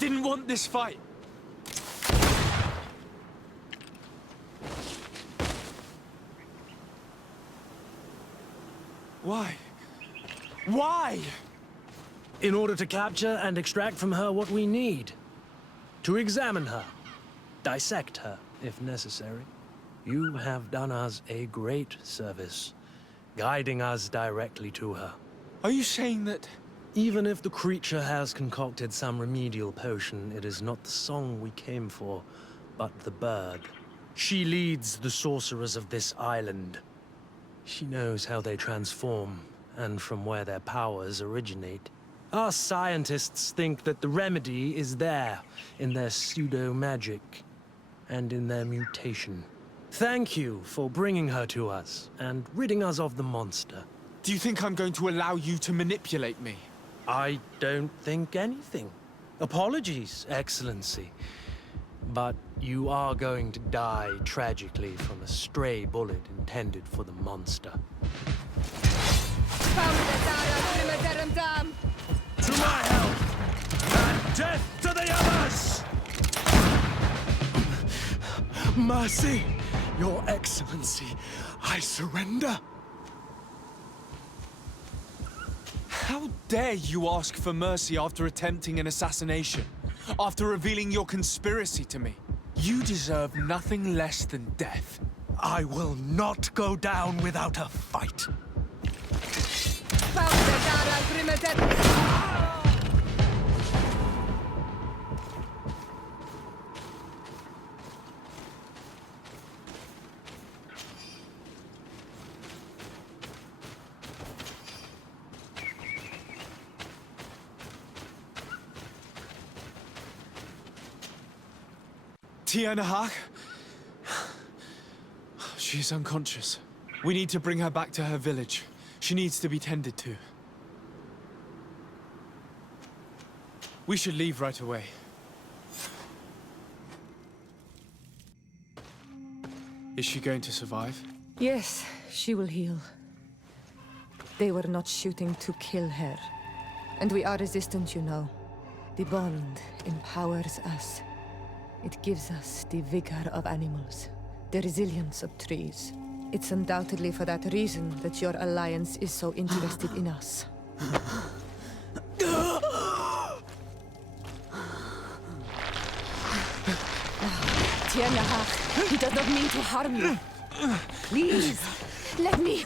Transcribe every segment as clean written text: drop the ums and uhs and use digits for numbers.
didn't want this fight. Why? Why? In order to capture and extract from her what we need. To examine her. Dissect her, if necessary. You have done us a great service, guiding us directly to her. Are you saying that... Even if the creature has concocted some remedial potion, it is not the song we came for, but the bird. She leads the sorcerers of this island. She knows how they transform, and from where their powers originate. Our scientists think that the remedy is there, in their pseudo-magic, and in their mutation. Thank you for bringing her to us, and ridding us of the monster. Do you think I'm going to allow you to manipulate me? I don't think anything. Apologies, Excellency. But you are going to die tragically from a stray bullet intended for the monster. To my help! And death to the others! Mercy, Your Excellency, I surrender. How dare you ask for mercy after attempting an assassination? After revealing your conspiracy to me? You deserve nothing less than death. I will not go down without a fight. Tianahak? She's unconscious. We need to bring her back to her village. She needs to be tended to. We should leave right away. Is she going to survive? Yes, she will heal. They were not shooting to kill her. And we are resistant, you know. The bond empowers us. It gives us the vigor of animals, the resilience of trees. It's undoubtedly for that reason that your alliance is so interested in us. Tianahak, he does not mean to harm you. Please, let me...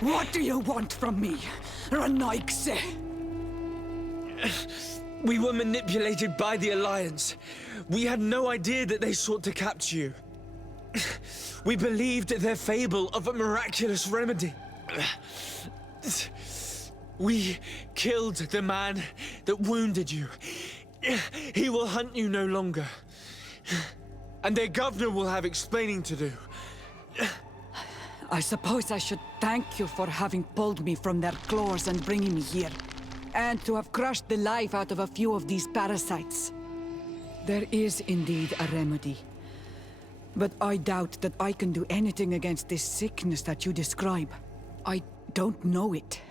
What do you want from me, Ranaikse? We were manipulated by the Alliance. We had no idea that they sought to capture you. We believed their fable of a miraculous remedy. We killed the man that wounded you. He will hunt you no longer. And their governor will have explaining to do. I suppose I should thank you for having pulled me from their claws and bringing me here. And to have crushed the life out of a few of these parasites. There is indeed a remedy. But I doubt that I can do anything against this sickness that you describe. I don't know it.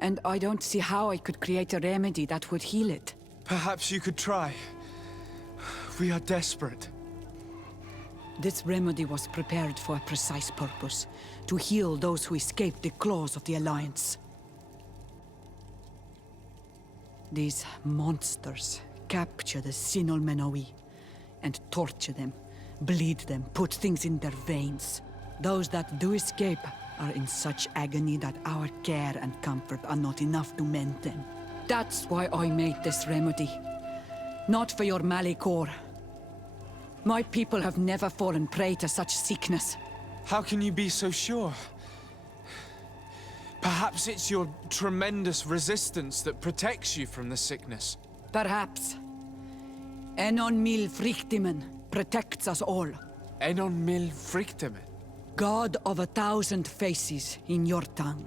And I don't see how I could create a remedy that would heal it. Perhaps you could try. We are desperate. This remedy was prepared for a precise purpose. To heal those who escaped the claws of the Alliance. These monsters capture the Sinol Menoi and torture them, bleed them, put things in their veins. Those that do escape are in such agony that our care and comfort are not enough to mend them. That's why I made this remedy. Not for your Malikor. My people have never fallen prey to such sickness. How can you be so sure? Perhaps it's your tremendous resistance that protects you from the sickness. Perhaps. Enon mil frictimen protects us all. Enon mil frictimen? God of 1,000 faces in your tongue.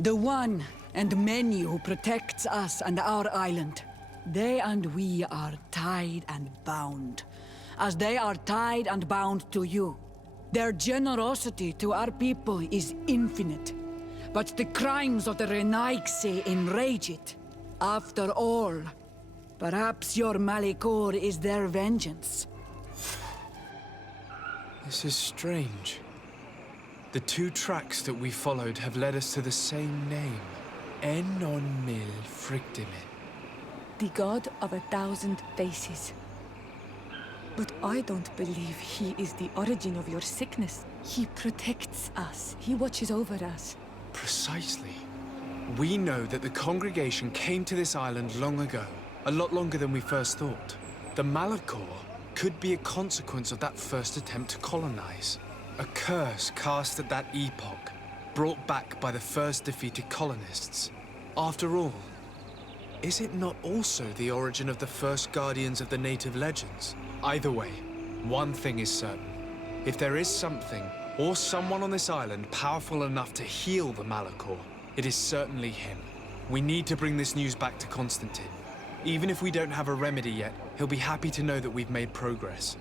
The one and many who protects us and our island. They and we are tied and bound, as they are tied and bound to you. Their generosity to our people is infinite. but the crimes of the Renaigse enrage it. After all, perhaps your Malikor is their vengeance. This is strange. The two tracks that we followed have led us to the same name. Enon Mil Frictimin. The god of 1,000 faces. But I don't believe he is the origin of your sickness. He protects us. He watches over us. Precisely. We know that the congregation came to this island long ago, a lot longer than we first thought. The Malachor could be a consequence of that first attempt to colonize. A curse cast at that epoch, brought back by the first defeated colonists. After all, is it not also the origin of the first guardians of the native legends? Either way, one thing is certain. If there is something, or someone on this island powerful enough to heal the Malachor, it is certainly him. We need to bring this news back to Constantine. Even if we don't have a remedy yet, he'll be happy to know that we've made progress.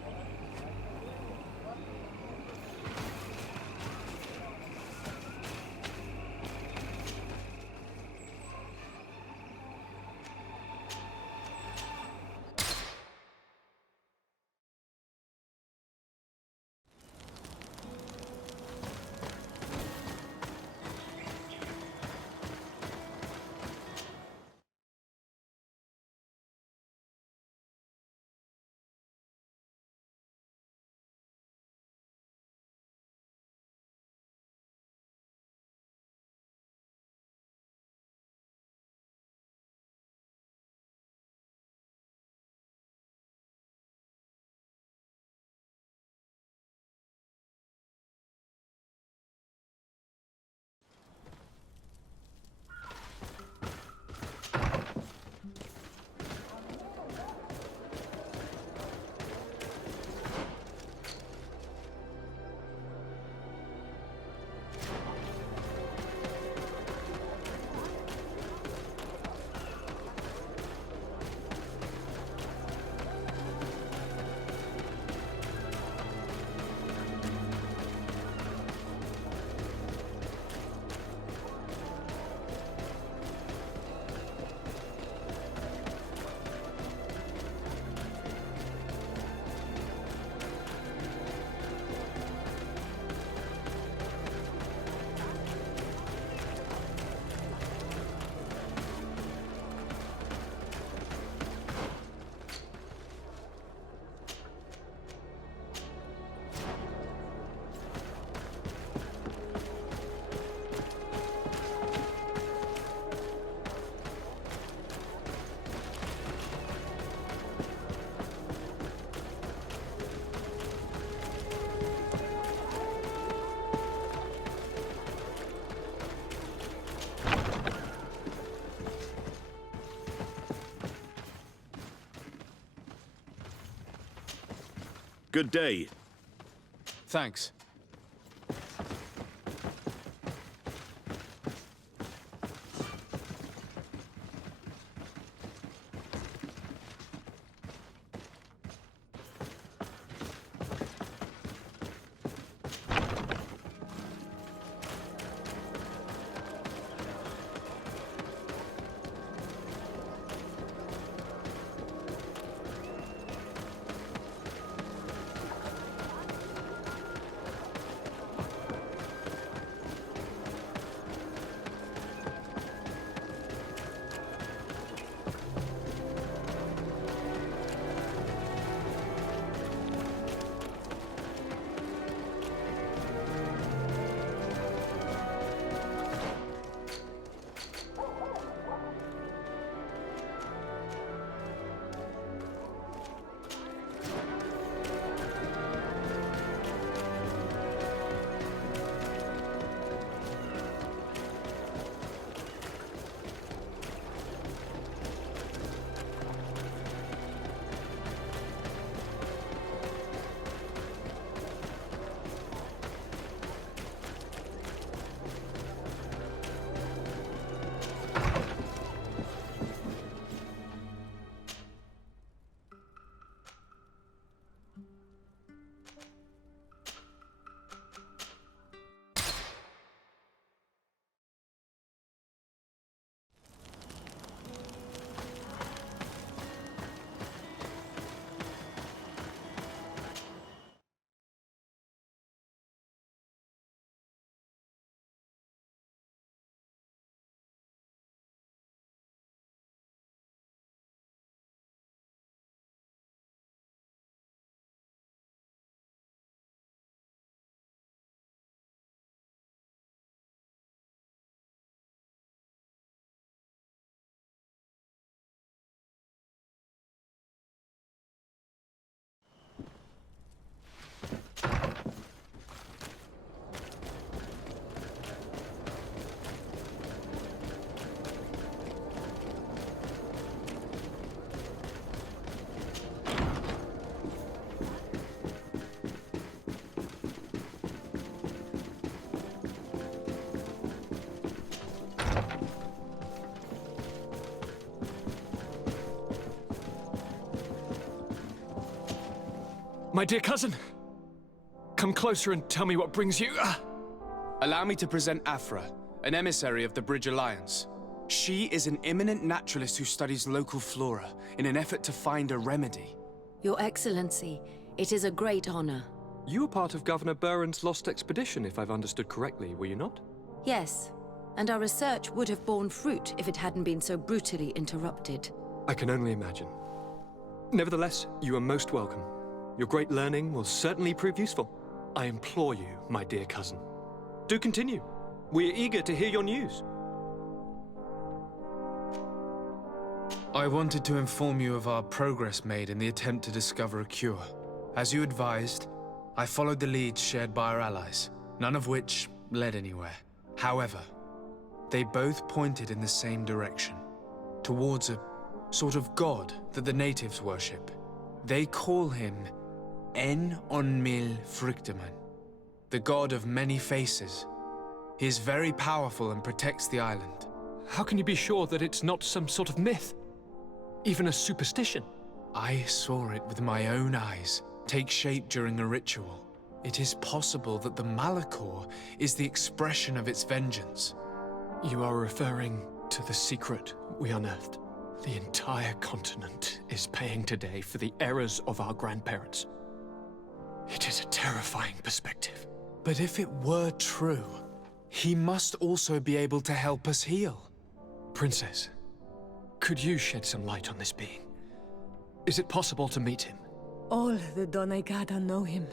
Good day. Thanks. My dear cousin, come closer and tell me what brings you. Allow me to present Afra, an emissary of the Bridge Alliance. She is an eminent naturalist who studies local flora in an effort to find a remedy. Your Excellency, it is a great honor. You were part of Governor Buren's lost expedition, if I've understood correctly, were you not? Yes, and our research would have borne fruit if it hadn't been so brutally interrupted. I can only imagine. Nevertheless, you are most welcome. Your great learning will certainly prove useful. I implore you, my dear cousin. Do continue. We are eager to hear your news. I wanted to inform you of our progress made in the attempt to discover a cure. As you advised, I followed the leads shared by our allies, none of which led anywhere. However, they both pointed in the same direction, towards a sort of god that the natives worship. They call him En Onmil Frichteman, the god of many faces. He is very powerful and protects the island. How can you be sure that it's not some sort of myth? Even a superstition? I saw it with my own eyes take shape during a ritual. It is possible that the Malachor is the expression of its vengeance. You are referring to the secret we unearthed. The entire continent is paying today for the errors of our grandparents. It is a terrifying perspective. But if it were true, he must also be able to help us heal. Princess, could you shed some light on this being? Is it possible to meet him? All the Doneigada know him.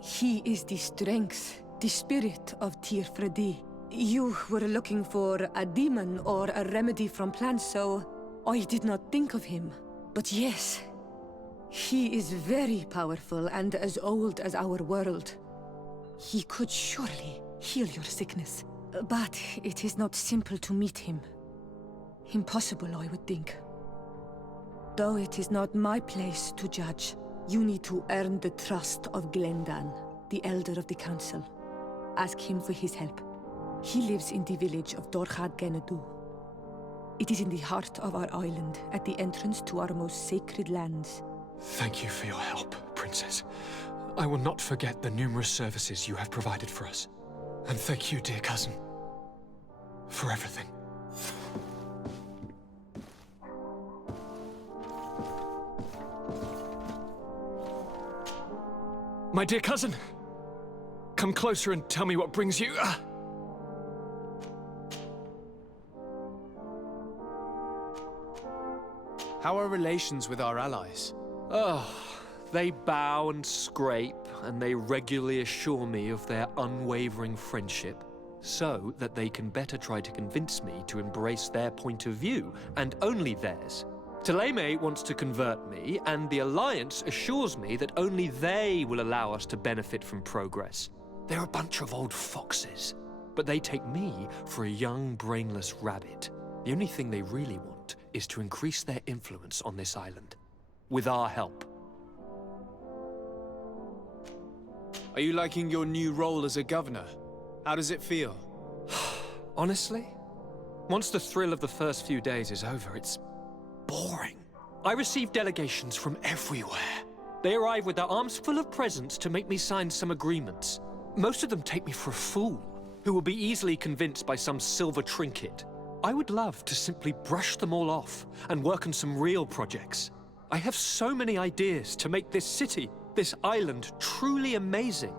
He is the strength, the spirit of Tir Fredi. You were looking for a demon or a remedy from plants, so I did not think of him. But yes, he is very powerful and as old as our world. He could surely heal your sickness. But it is not simple to meet him. Impossible, I would think. Though it is not my place to judge, you need to earn the trust of Glendan, the Elder of the Council. Ask him for his help. He lives in the village of Dorchad Genadu. It is in the heart of our island, at the entrance to our most sacred lands. Thank you for your help, Princess. I will not forget the numerous services you have provided for us. And thank you, dear cousin, for everything. My dear cousin, come closer and tell me what brings you. How are relations with our allies? Oh, they bow and scrape, and they regularly assure me of their unwavering friendship, so that they can better try to convince me to embrace their point of view, and only theirs. Teleme wants to convert me, and the Alliance assures me that only they will allow us to benefit from progress. They're a bunch of old foxes, but they take me for a young, brainless rabbit. The only thing they really want is to increase their influence on this island, with our help. Are you liking your new role as a governor? How does it feel? Honestly, once the thrill of the first few days is over, it's boring. I receive delegations from everywhere. They arrive with their arms full of presents to make me sign some agreements. Most of them take me for a fool, who will be easily convinced by some silver trinket. I would love to simply brush them all off and work on some real projects. I have so many ideas to make this city, this island, truly amazing.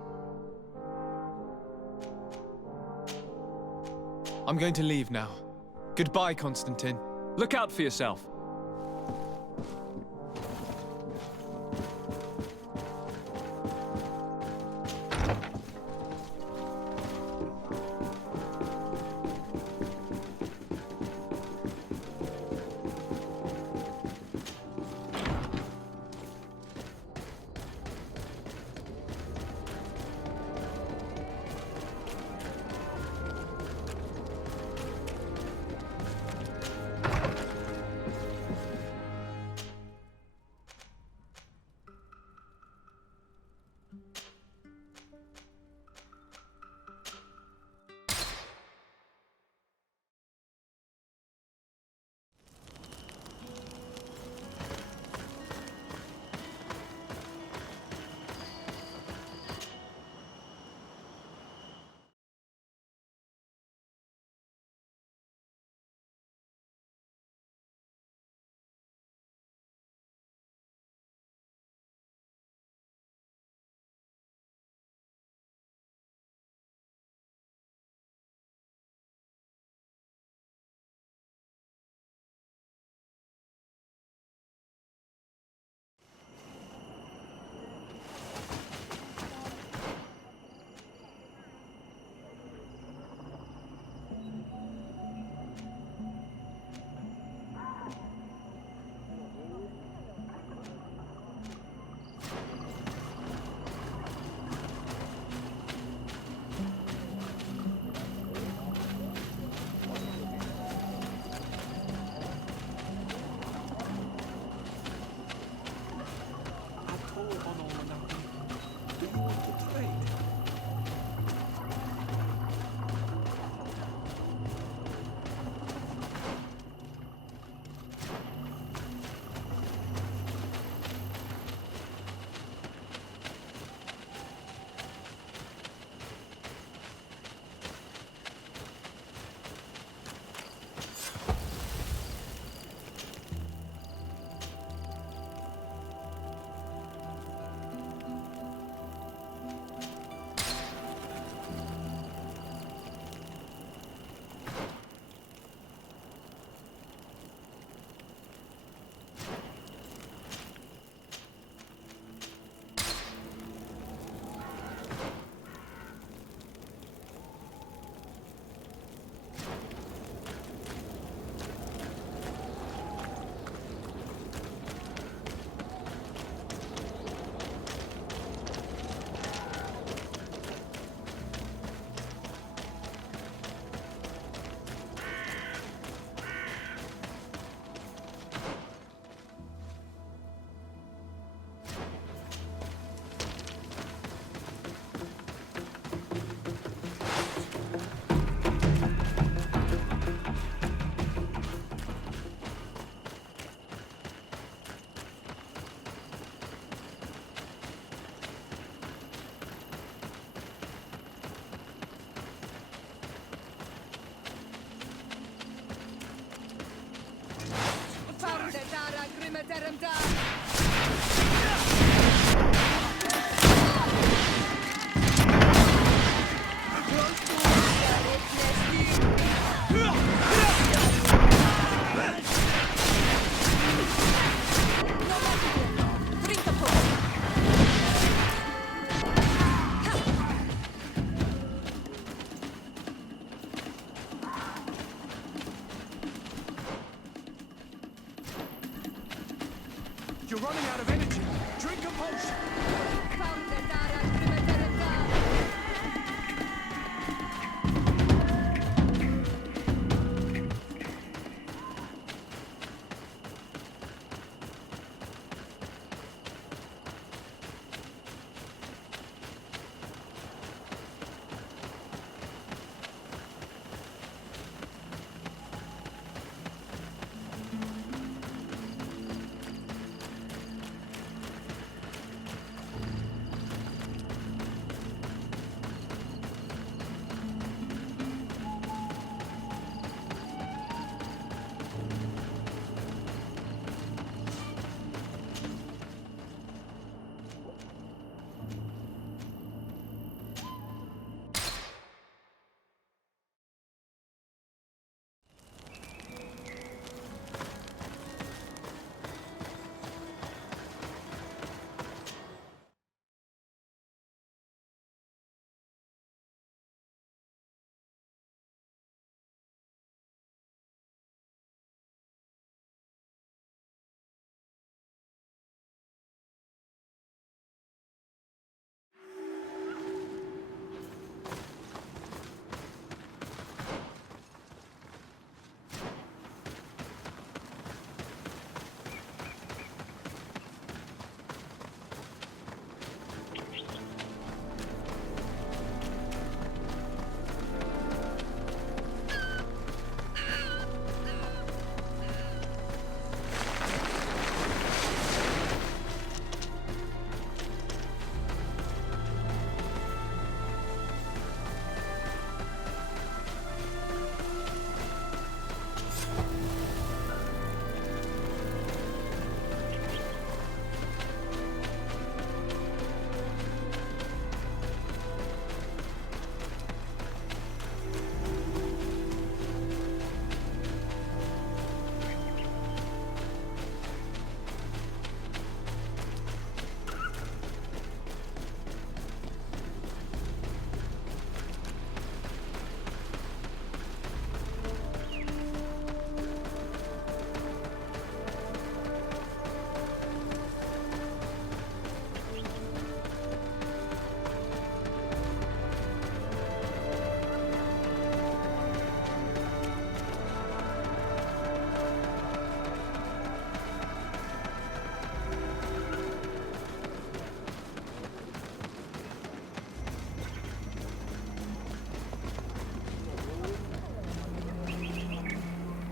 I'm going to leave now. Goodbye, Constantine. Look out for yourself. You're running out of energy. Drink a potion.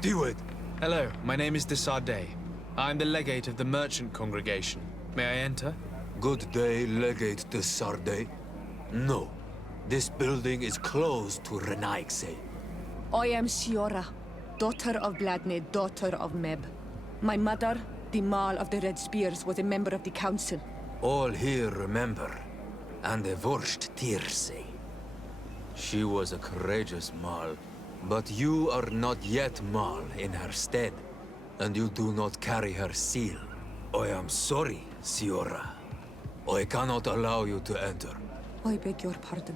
Diwed. Hello, my name is Desardet. I'm the legate of the merchant congregation. May I enter? Good day, Legate de Sarde. No. This building is closed to Renaigse. I am Siora, daughter of Bladne, daughter of Meb. My mother, the Mal of the Red Spears, was a member of the council. All here remember. And the Vorst Tirse. She was a courageous Mal. But you are not yet Mal in her stead. And you do not carry her seal. I am sorry, Siora. I cannot allow you to enter. I beg your pardon.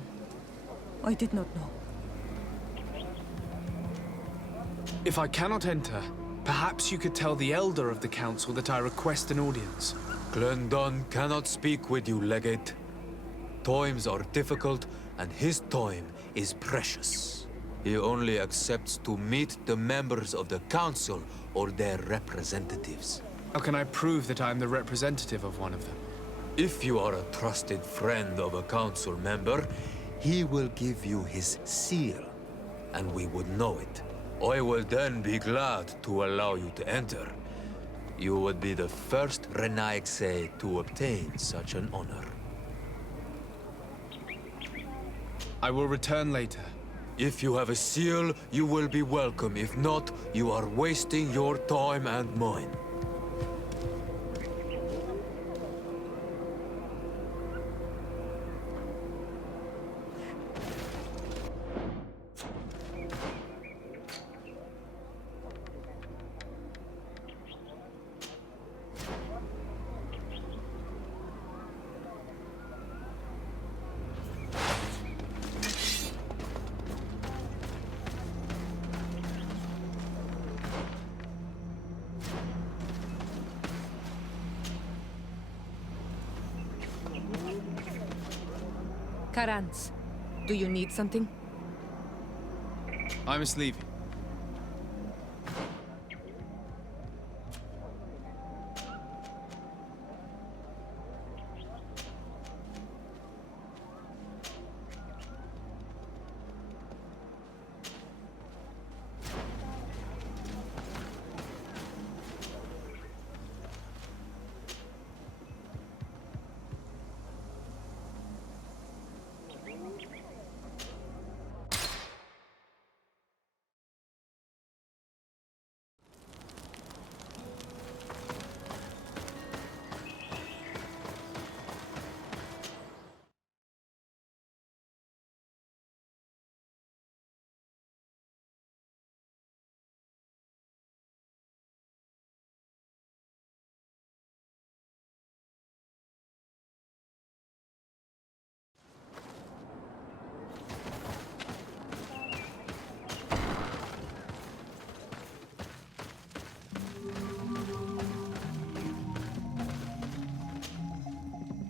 I did not know. If I cannot enter, perhaps you could tell the elder of the council that I request an audience. Glendon cannot speak with you, Legate. Times are difficult, and his time is precious. He only accepts to meet the members of the council or their representatives. How can I prove that I am the representative of one of them? If you are a trusted friend of a council member, he will give you his seal, and we would know it. I will then be glad to allow you to enter. You would be the first Renaigse to obtain such an honor. I will return later. If you have a seal, you will be welcome. If not, you are wasting your time and mine. Karans, do you need something? I must leave you.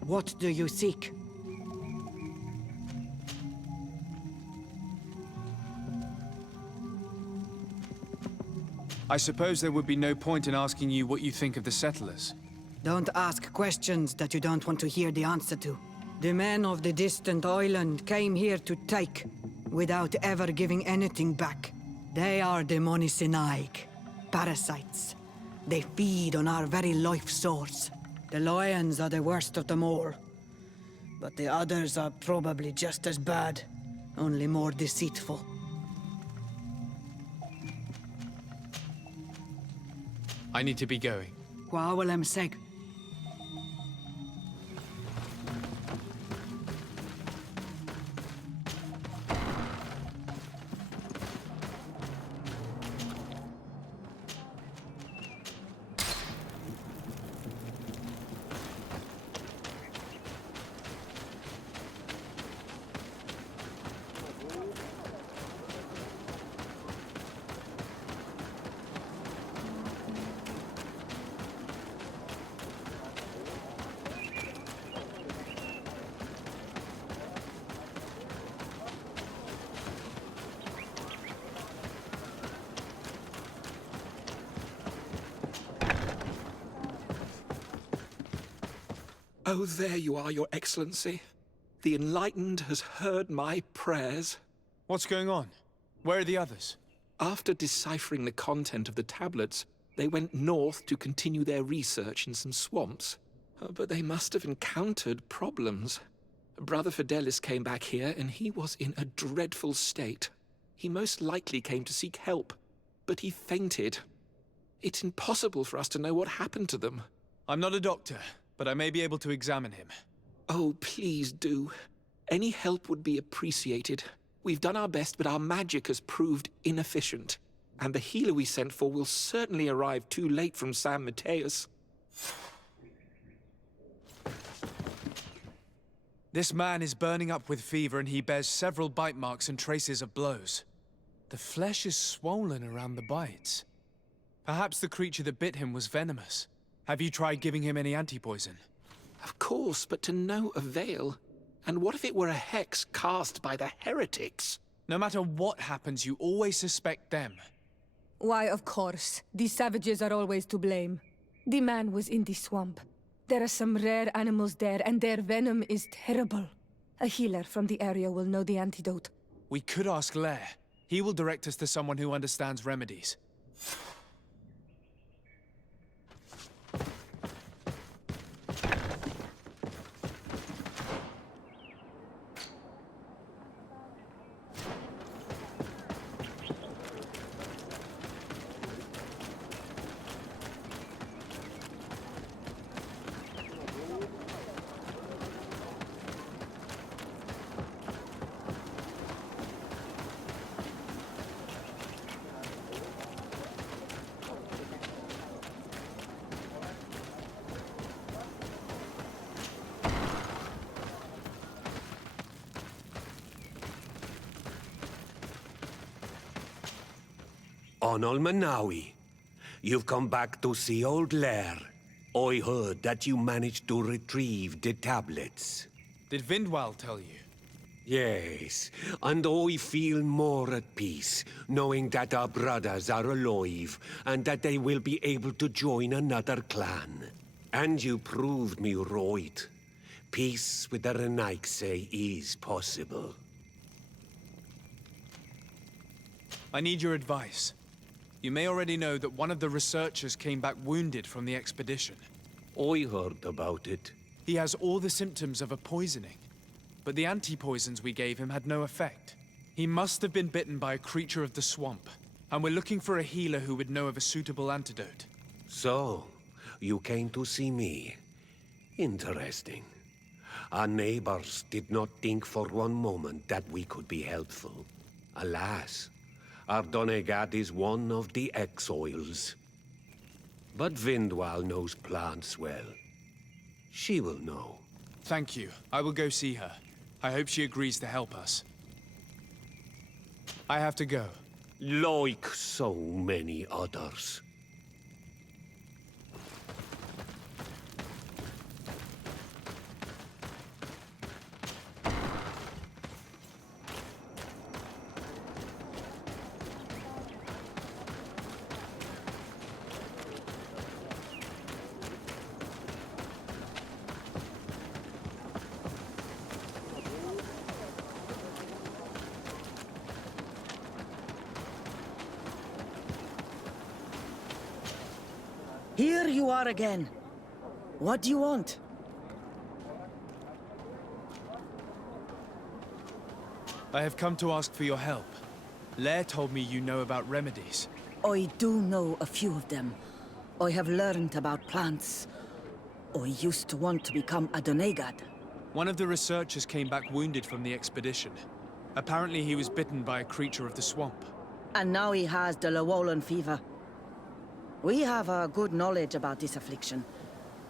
What do you seek? I suppose there would be no point in asking you what you think of the settlers. Don't ask questions that you don't want to hear the answer to. The men of the distant island came here to take, without ever giving anything back. They are demonicinaik, parasites. They feed on our very life source. The lions are the worst of them all. But the others are probably just as bad, only more deceitful. I need to be going. Quawalem seg. Oh, there you are, Your Excellency. The Enlightened has heard my prayers. What's going on? Where are the others? After deciphering the content of the tablets, they went north to continue their research in some swamps. But they must have encountered problems. Brother Fidelis came back here, and he was in a dreadful state. He most likely came to seek help, but he fainted. It's impossible for us to know what happened to them. I'm not a doctor, but I may be able to examine him. Oh, please do. Any help would be appreciated. We've done our best, but our magic has proved inefficient. And the healer we sent for will certainly arrive too late from San Mateus. This man is burning up with fever and he bears several bite marks and traces of blows. The flesh is swollen around the bites. Perhaps the creature that bit him was venomous. Have you tried giving him any anti-poison? Of course, but to no avail. And what if it were a hex cast by the heretics? No matter what happens, you always suspect them. Why, of course. These savages are always to blame. The man was in the swamp. There are some rare animals there, and their venom is terrible. A healer from the area will know the antidote. We could ask Lair. He will direct us to someone who understands remedies. Onol Manawi, you've come back to see old Lair. I heard that you managed to retrieve the tablets. Did Vindwal tell you? Yes, and I feel more at peace, knowing that our brothers are alive, and that they will be able to join another clan. And you proved me right. Peace with the Renaigse is possible. I need your advice. You may already know that one of the researchers came back wounded from the expedition. I heard about it. He has all the symptoms of a poisoning, but the anti-poisons we gave him had no effect. He must have been bitten by a creature of the swamp, and we're looking for a healer who would know of a suitable antidote. So, you came to see me. Interesting. Our neighbors did not think for one moment that we could be helpful. Alas, our Donegat is one of the exiles. But Vindwal knows plants well. She will know. Thank you. I will go see her. I hope she agrees to help us. I have to go. Like so many others. Here you are again. What do you want? I have come to ask for your help. Lair told me you know about remedies. I do know a few of them. I have learned about plants. I used to want to become a Donegat. One of the researchers came back wounded from the expedition. Apparently he was bitten by a creature of the swamp. And now he has the Llewellyn fever. We have a good knowledge about this affliction.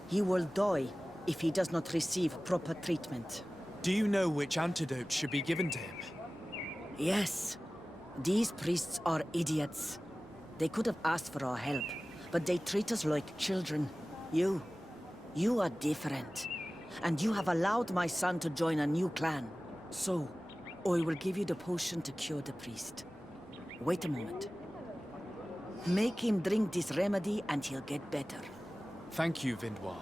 He will die if he does not receive proper treatment. Do you know which antidote should be given to him? Yes. These priests are idiots. They could have asked for our help, but they treat us like children. You are different. And you have allowed my son to join a new clan. So, I will give you the potion to cure the priest. Wait a moment. Make him drink this remedy and he'll get better. Thank you, Vindwal.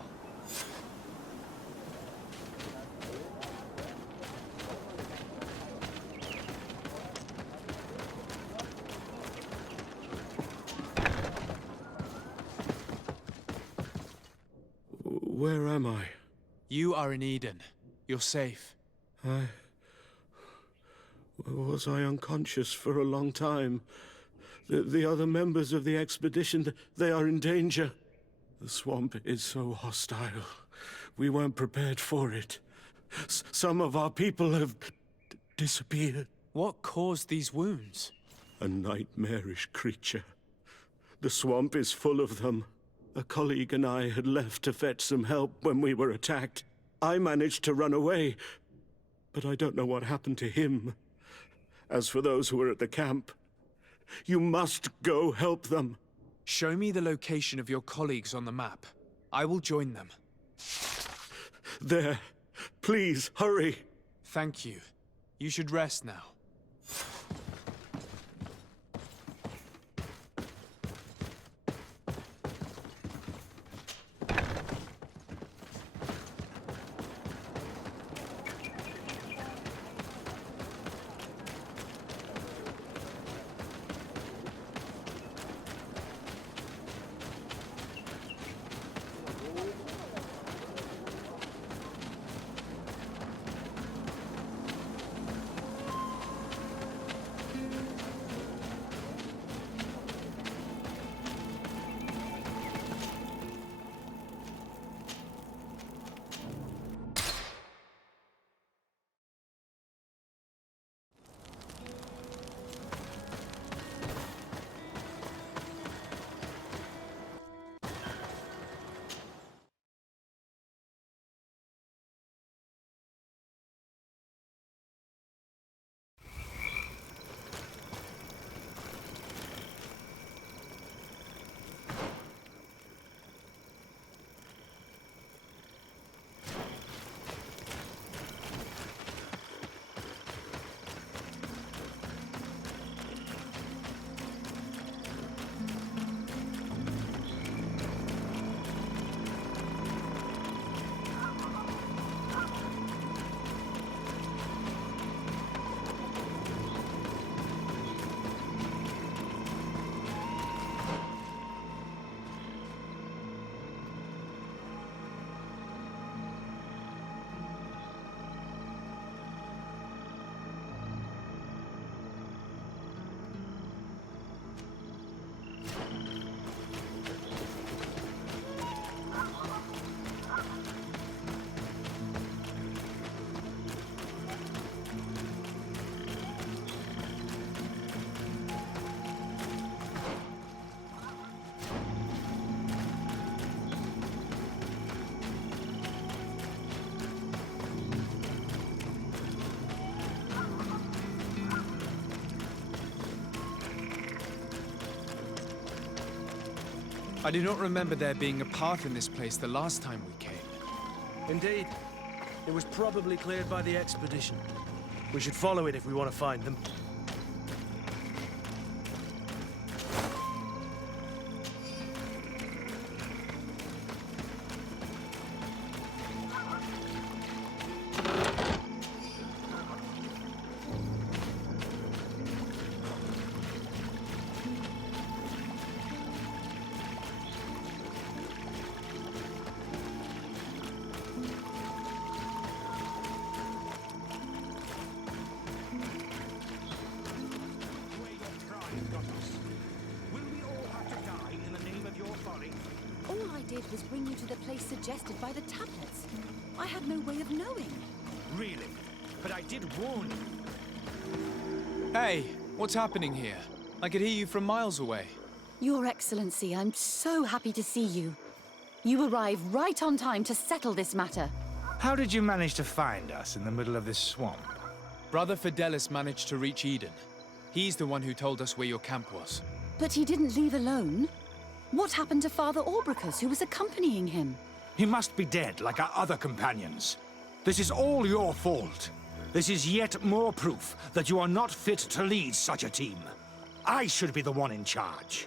Where am I? You are in Eden. You're safe. Was I unconscious for a long time? The other members of the expedition, they are in danger. The swamp is so hostile. We weren't prepared for it. Some of our people have disappeared. What caused these wounds? A nightmarish creature. The swamp is full of them. A colleague and I had left to fetch some help when we were attacked. I managed to run away, but I don't know what happened to him. As for those who were at the camp, you must go help them. Show me the location of your colleagues on the map. I will join them. There. Please, hurry. Thank you. You should rest now. I do not remember there being a path in this place the last time we came. Indeed. It was probably cleared by the expedition. We should follow it if we want to find them. All I did was bring you to the place suggested by the tablets. I had no way of knowing. Really? But I did warn you. Hey, what's happening here? I could hear you from miles away. Your Excellency, I'm so happy to see you. You arrived right on time to settle this matter. How did you manage to find us in the middle of this swamp? Brother Fidelis managed to reach Eden. He's the one who told us where your camp was. But he didn't leave alone. What happened to Father Orbricus, who was accompanying him? He must be dead, like our other companions. This is all your fault. This is yet more proof that you are not fit to lead such a team. I should be the one in charge.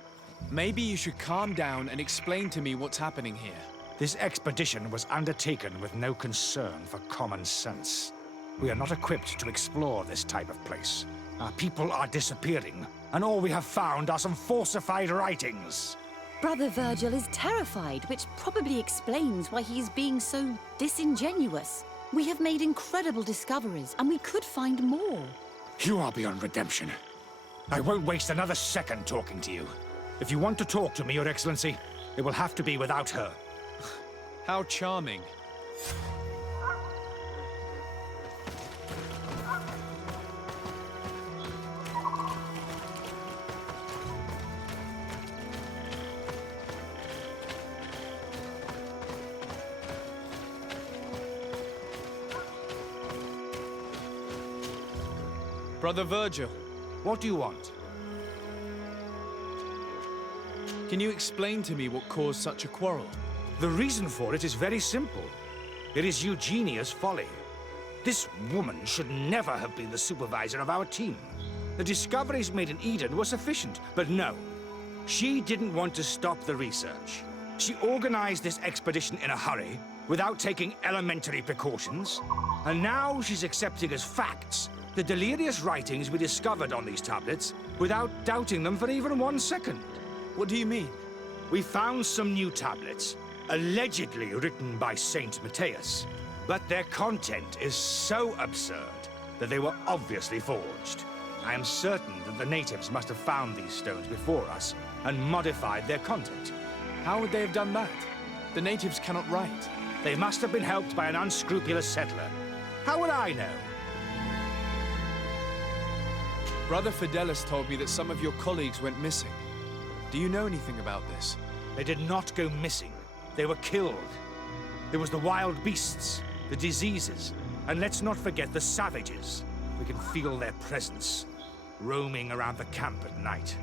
Maybe you should calm down and explain to me what's happening here. This expedition was undertaken with no concern for common sense. We are not equipped to explore this type of place. Our people are disappearing, and all we have found are some falsified writings. Brother Virgil is terrified, which probably explains why he's being so disingenuous. We have made incredible discoveries, and we could find more. You are beyond redemption. I won't waste another second talking to you. If you want to talk to me, Your Excellency, it will have to be without her. How charming. Brother Virgil. What do you want? Can you explain to me what caused such a quarrel? The reason for it is very simple. It is Eugenia's folly. This woman should never have been the supervisor of our team. The discoveries made in Eden were sufficient, but no. She didn't want to stop the research. She organized this expedition in a hurry, without taking elementary precautions, and now she's accepting as facts the delirious writings we discovered on these tablets without doubting them for even 1 second. What do you mean? We found some new tablets, allegedly written by Saint Matthias, but their content is so absurd that they were obviously forged. I am certain that the natives must have found these stones before us and modified their content. How would they have done that? The natives cannot write. They must have been helped by an unscrupulous settler. How would I know? Brother Fidelis told me that some of your colleagues went missing. Do you know anything about this? They did not go missing. They were killed. There was the wild beasts, the diseases, and let's not forget the savages. We can feel their presence, roaming around the camp at night.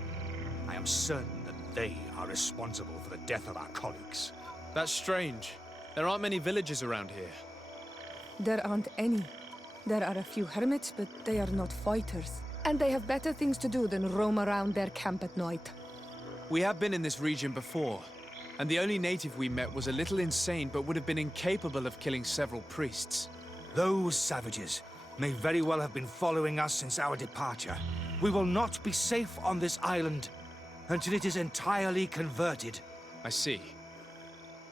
I am certain that they are responsible for the death of our colleagues. That's strange. There aren't many villages around here. There aren't any. There are a few hermits, but they are not fighters. And they have better things to do than roam around their camp at night. We have been in this region before, and the only native we met was a little insane but would have been incapable of killing several priests. Those savages may very well have been following us since our departure. We will not be safe on this island until it is entirely converted. I see.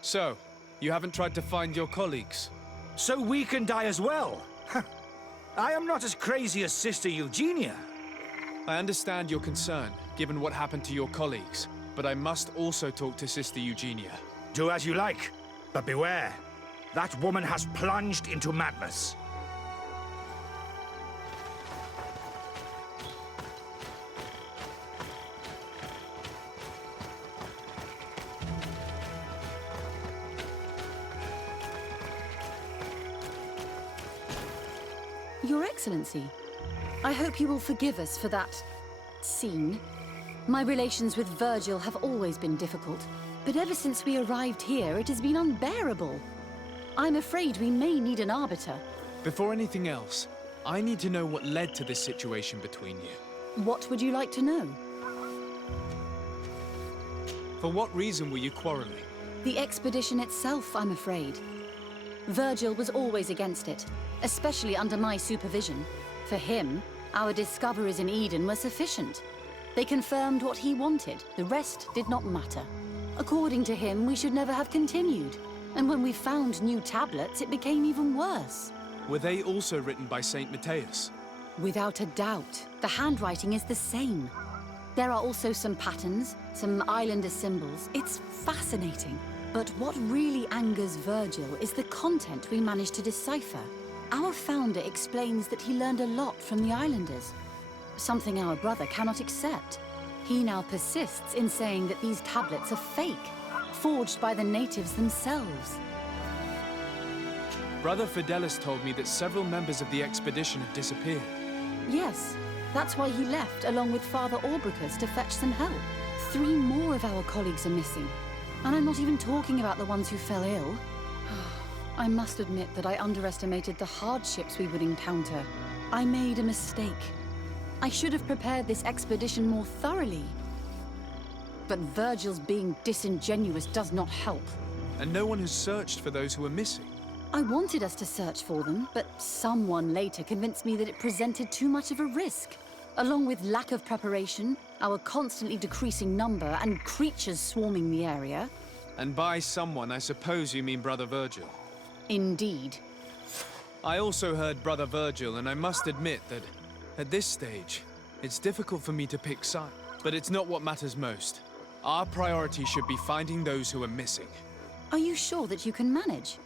So, you haven't tried to find your colleagues? So we can die as well. I am not as crazy as Sister Eugenia. I understand your concern, given what happened to your colleagues, but I must also talk to Sister Eugenia. Do as you like, but beware. That woman has plunged into madness. Your Excellency, I hope you will forgive us for that scene. My relations with Virgil have always been difficult. But ever since we arrived here, it has been unbearable. I'm afraid we may need an arbiter. Before anything else, I need to know what led to this situation between you. What would you like to know? For what reason were you quarreling? The expedition itself, I'm afraid. Virgil was always against it, especially under my supervision. For him, our discoveries in Eden were sufficient. They confirmed what he wanted. The rest did not matter. According to him, we should never have continued. And when we found new tablets, it became even worse. Were they also written by Saint Matthias? Without a doubt. The handwriting is the same. There are also some patterns, some islander symbols. It's fascinating. But what really angers Virgil is the content we managed to decipher. Our founder explains that he learned a lot from the islanders, something our brother cannot accept. He now persists in saying that these tablets are fake, forged by the natives themselves. Brother Fidelis told me that several members of the expedition have disappeared. Yes, that's why he left along with Father Orbricus to fetch some help. 3 more of our colleagues are missing. And I'm not even talking about the ones who fell ill. I must admit that I underestimated the hardships we would encounter. I made a mistake. I should have prepared this expedition more thoroughly. But Virgil's being disingenuous does not help. And no one has searched for those who are missing. I wanted us to search for them, but someone later convinced me that it presented too much of a risk. Along with lack of preparation, our constantly decreasing number, and creatures swarming the area. And by someone, I suppose you mean Brother Virgil. Indeed. I also heard Brother Virgil, and I must admit that at this stage, it's difficult for me to pick sides. But it's not what matters most. Our priority should be finding those who are missing. Are you sure that you can manage?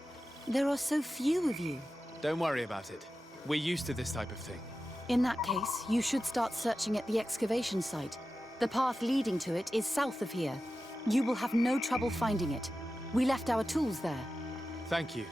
There are so few of you. Don't worry about it. We're used to this type of thing. In that case, you should start searching at the excavation site. The path leading to it is south of here. You will have no trouble finding it. We left our tools there. Thank you.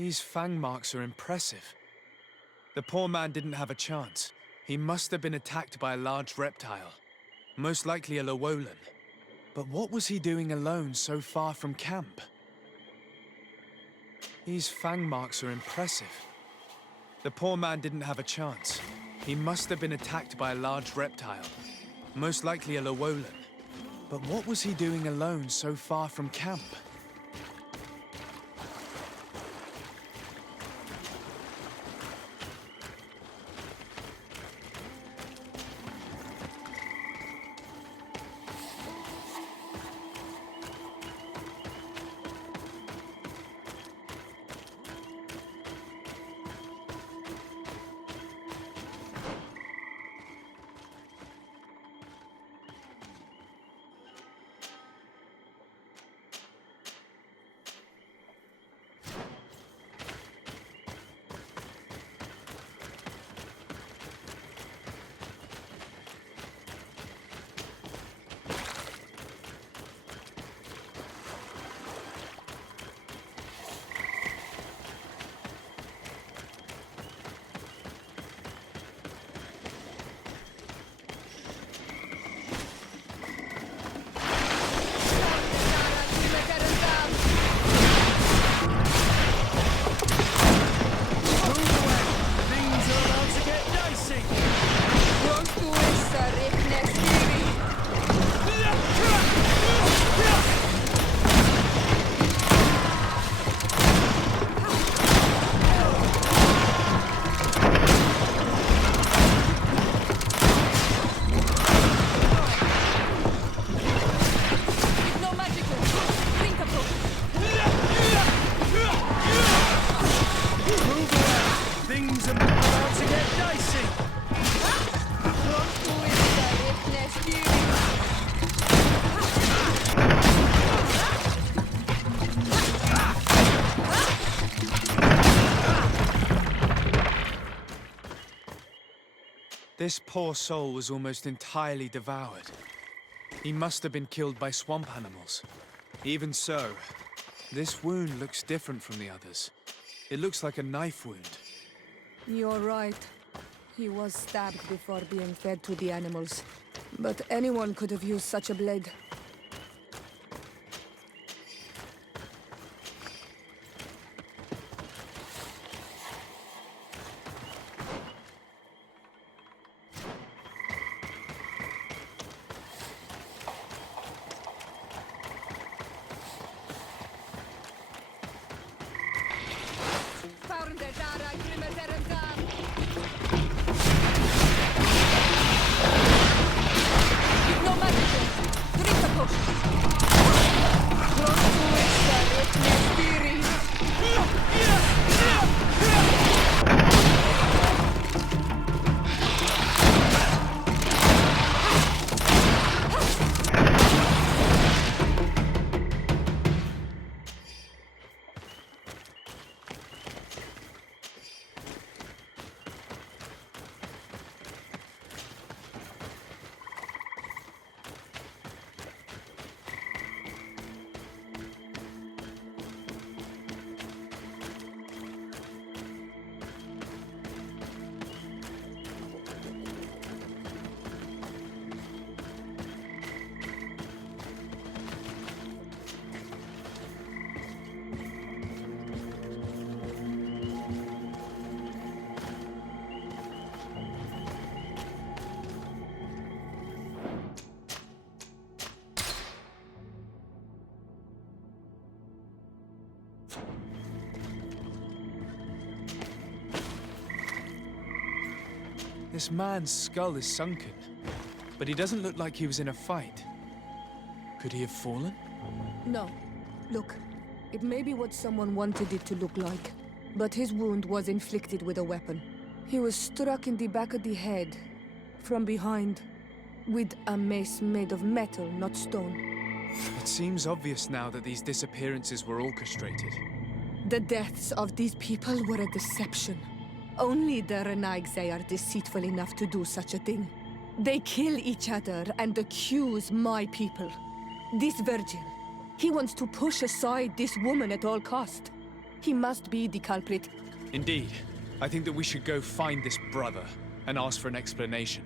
These fang marks are impressive. The poor man didn't have a chance. He must have been attacked by a large reptile. Most likely a Llewellyn. But what was he doing alone so far from camp? These fang marks are impressive. The poor man didn't have a chance. He must have been attacked by a large reptile. Most likely a Llewellyn. But what was he doing alone so far from camp? This poor soul was almost entirely devoured. He must have been killed by swamp animals. Even so, this wound looks different from the others. It looks like a knife wound. You're right. He was stabbed before being fed to the animals. But anyone could have used such a blade. This man's skull is sunken, but he doesn't look like he was in a fight. Could he have fallen? No. Look, it may be what someone wanted it to look like, but his wound was inflicted with a weapon. He was struck in the back of the head, from behind, with a mace made of metal, not stone. It seems obvious now that these disappearances were orchestrated. The deaths of these people were a deception. Only the Renaigse are deceitful enough to do such a thing. They kill each other and accuse my people. This Virgil, he wants to push aside this woman at all cost. He must be the culprit. Indeed. I think that we should go find this brother and ask for an explanation.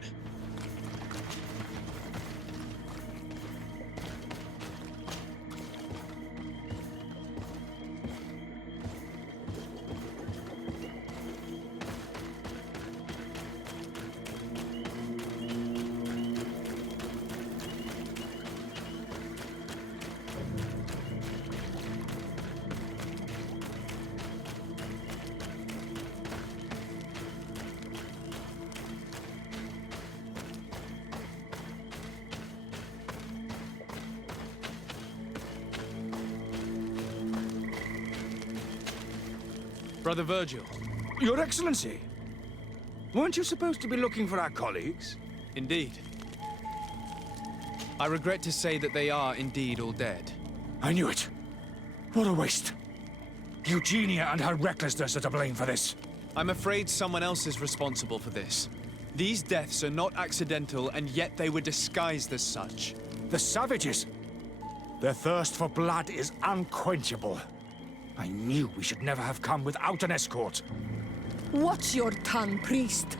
Brother Virgil. Your Excellency! Weren't you supposed to be looking for our colleagues? Indeed. I regret to say that they are indeed all dead. I knew it. What a waste. Eugenia and her recklessness are to blame for this. I'm afraid someone else is responsible for this. These deaths are not accidental, and yet they were disguised as such. The savages! Their thirst for blood is unquenchable. I knew we should never have come without an escort. Watch your tongue, priest.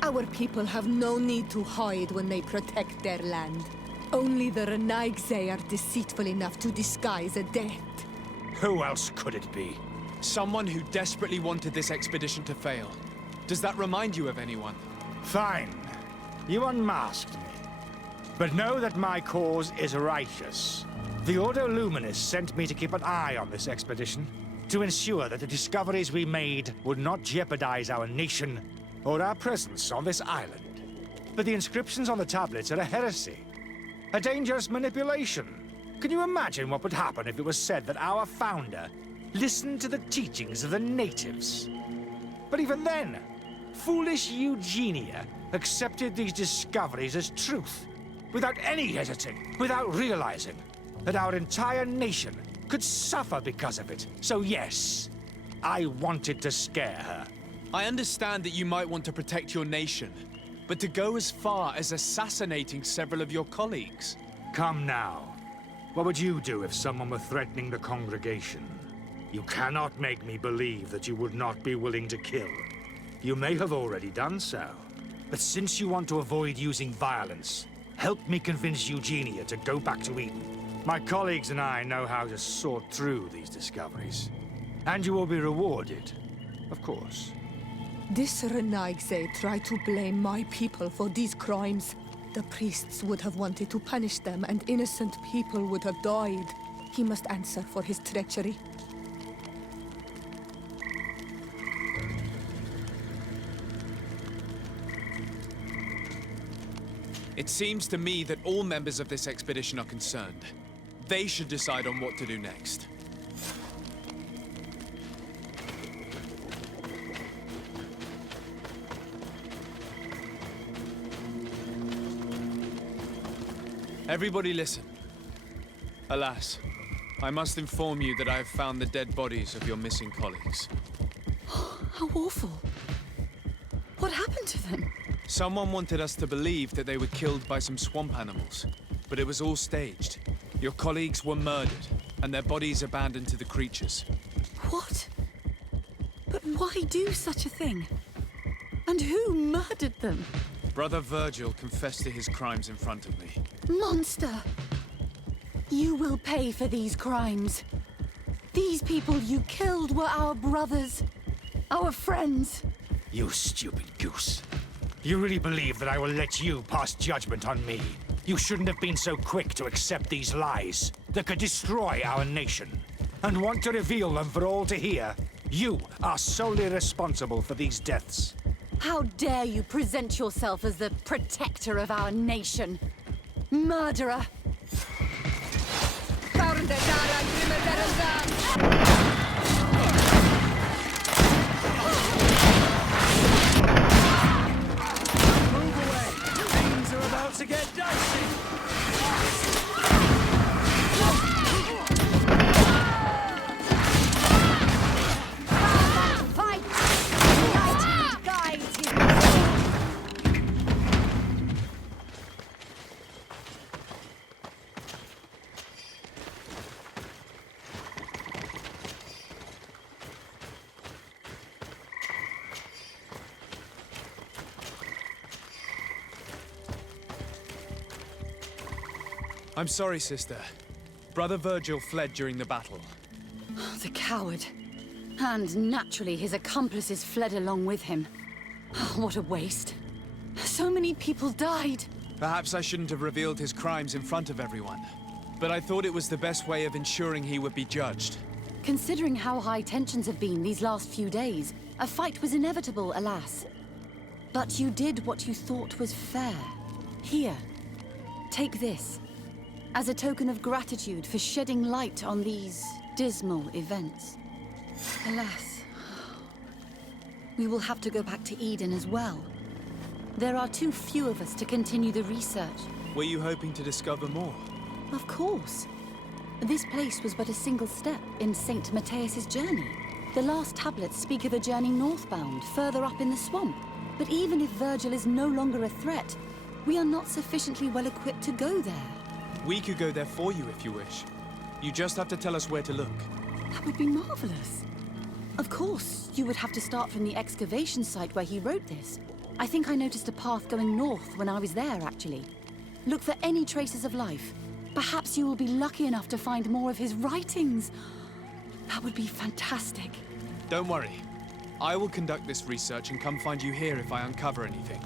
Our people have no need to hide when they protect their land. Only the Renaigse are deceitful enough to disguise a death. Who else could it be? Someone who desperately wanted this expedition to fail. Does that remind you of anyone? Fine. You unmasked me. But know that my cause is righteous. The Ordo Luminis sent me to keep an eye on this expedition, to ensure that the discoveries we made would not jeopardize our nation or our presence on this island. But the inscriptions on the tablets are a heresy, a dangerous manipulation. Can you imagine what would happen if it was said that our founder listened to the teachings of the natives? But even then, foolish Eugenia accepted these discoveries as truth, without any hesitation, without realizing that our entire nation could suffer because of it. So yes, I wanted to scare her. I understand that you might want to protect your nation, but to go as far as assassinating several of your colleagues? Come now. What would you do if someone were threatening the congregation? You cannot make me believe that you would not be willing to kill. You may have already done so. But since you want to avoid using violence, help me convince Eugenia to go back to Eden. My colleagues and I know how to sort through these discoveries. And you will be rewarded, of course. This Renaigse tried to blame my people for these crimes. The priests would have wanted to punish them, and innocent people would have died. He must answer for his treachery. It seems to me that all members of this expedition are concerned. They should decide on what to do next. Everybody listen. Alas, I must inform you that I have found the dead bodies of your missing colleagues. How awful. What happened to them? Someone wanted us to believe that they were killed by some swamp animals, but it was all staged. Your colleagues were murdered, and their bodies abandoned to the creatures. What? But why do such a thing? And who murdered them? Brother Virgil confessed to his crimes in front of me. Monster! You will pay for these crimes. These people you killed were our brothers, our friends. You stupid goose. You really believe that I will let you pass judgment on me? You shouldn't have been so quick to accept these lies that could destroy our nation, and want to reveal them for all to hear. You are solely responsible for these deaths. How dare you present yourself as the protector of our nation? Murderer! Things are about to get dicey. Fight! United guides you! I'm sorry, sister. Brother Virgil fled during the battle. The coward. And naturally, his accomplices fled along with him. What a waste. So many people died. Perhaps I shouldn't have revealed his crimes in front of everyone. But I thought it was the best way of ensuring he would be judged. Considering how high tensions have been these last few days, a fight was inevitable, alas. But you did what you thought was fair. Here, take this. As a token of gratitude for shedding light on these dismal events. Alas, we will have to go back to Eden as well. There are too few of us to continue the research. Were you hoping to discover more? Of course. This place was but a single step in St. Matthias's journey. The last tablets speak of a journey northbound, further up in the swamp. But even if Virgil is no longer a threat, we are not sufficiently well equipped to go there. We could go there for you if you wish. You just have to tell us where to look. That would be marvelous. Of course, you would have to start from the excavation site where he wrote this. I think I noticed a path going north when I was there, actually. Look for any traces of life. Perhaps you will be lucky enough to find more of his writings. That would be fantastic. Don't worry. I will conduct this research and come find you here if I uncover anything.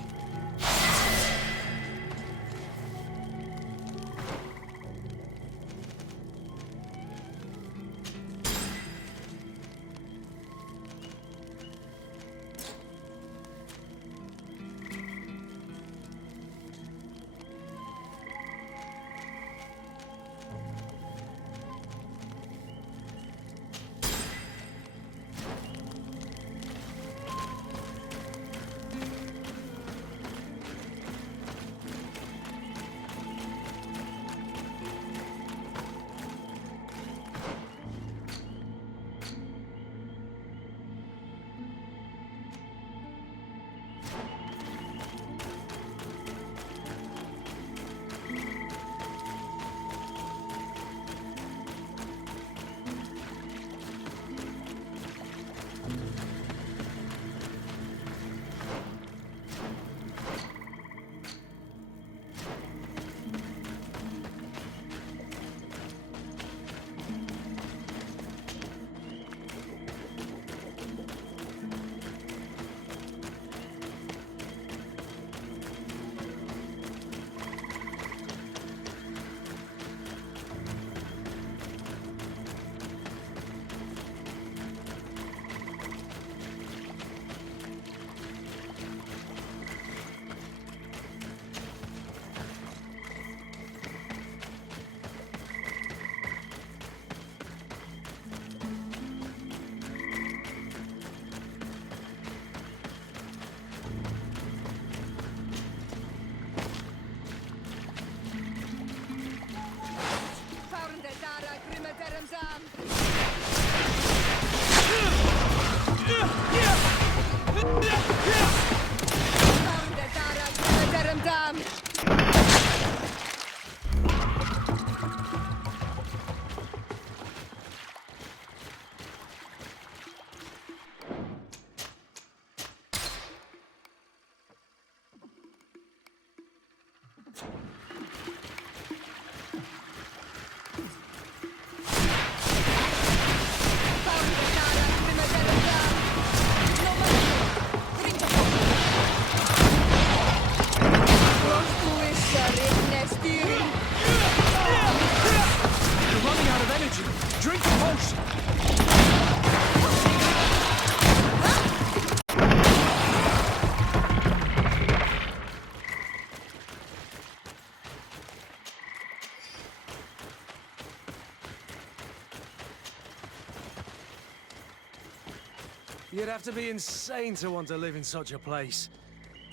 You'd have to be insane to want to live in such a place.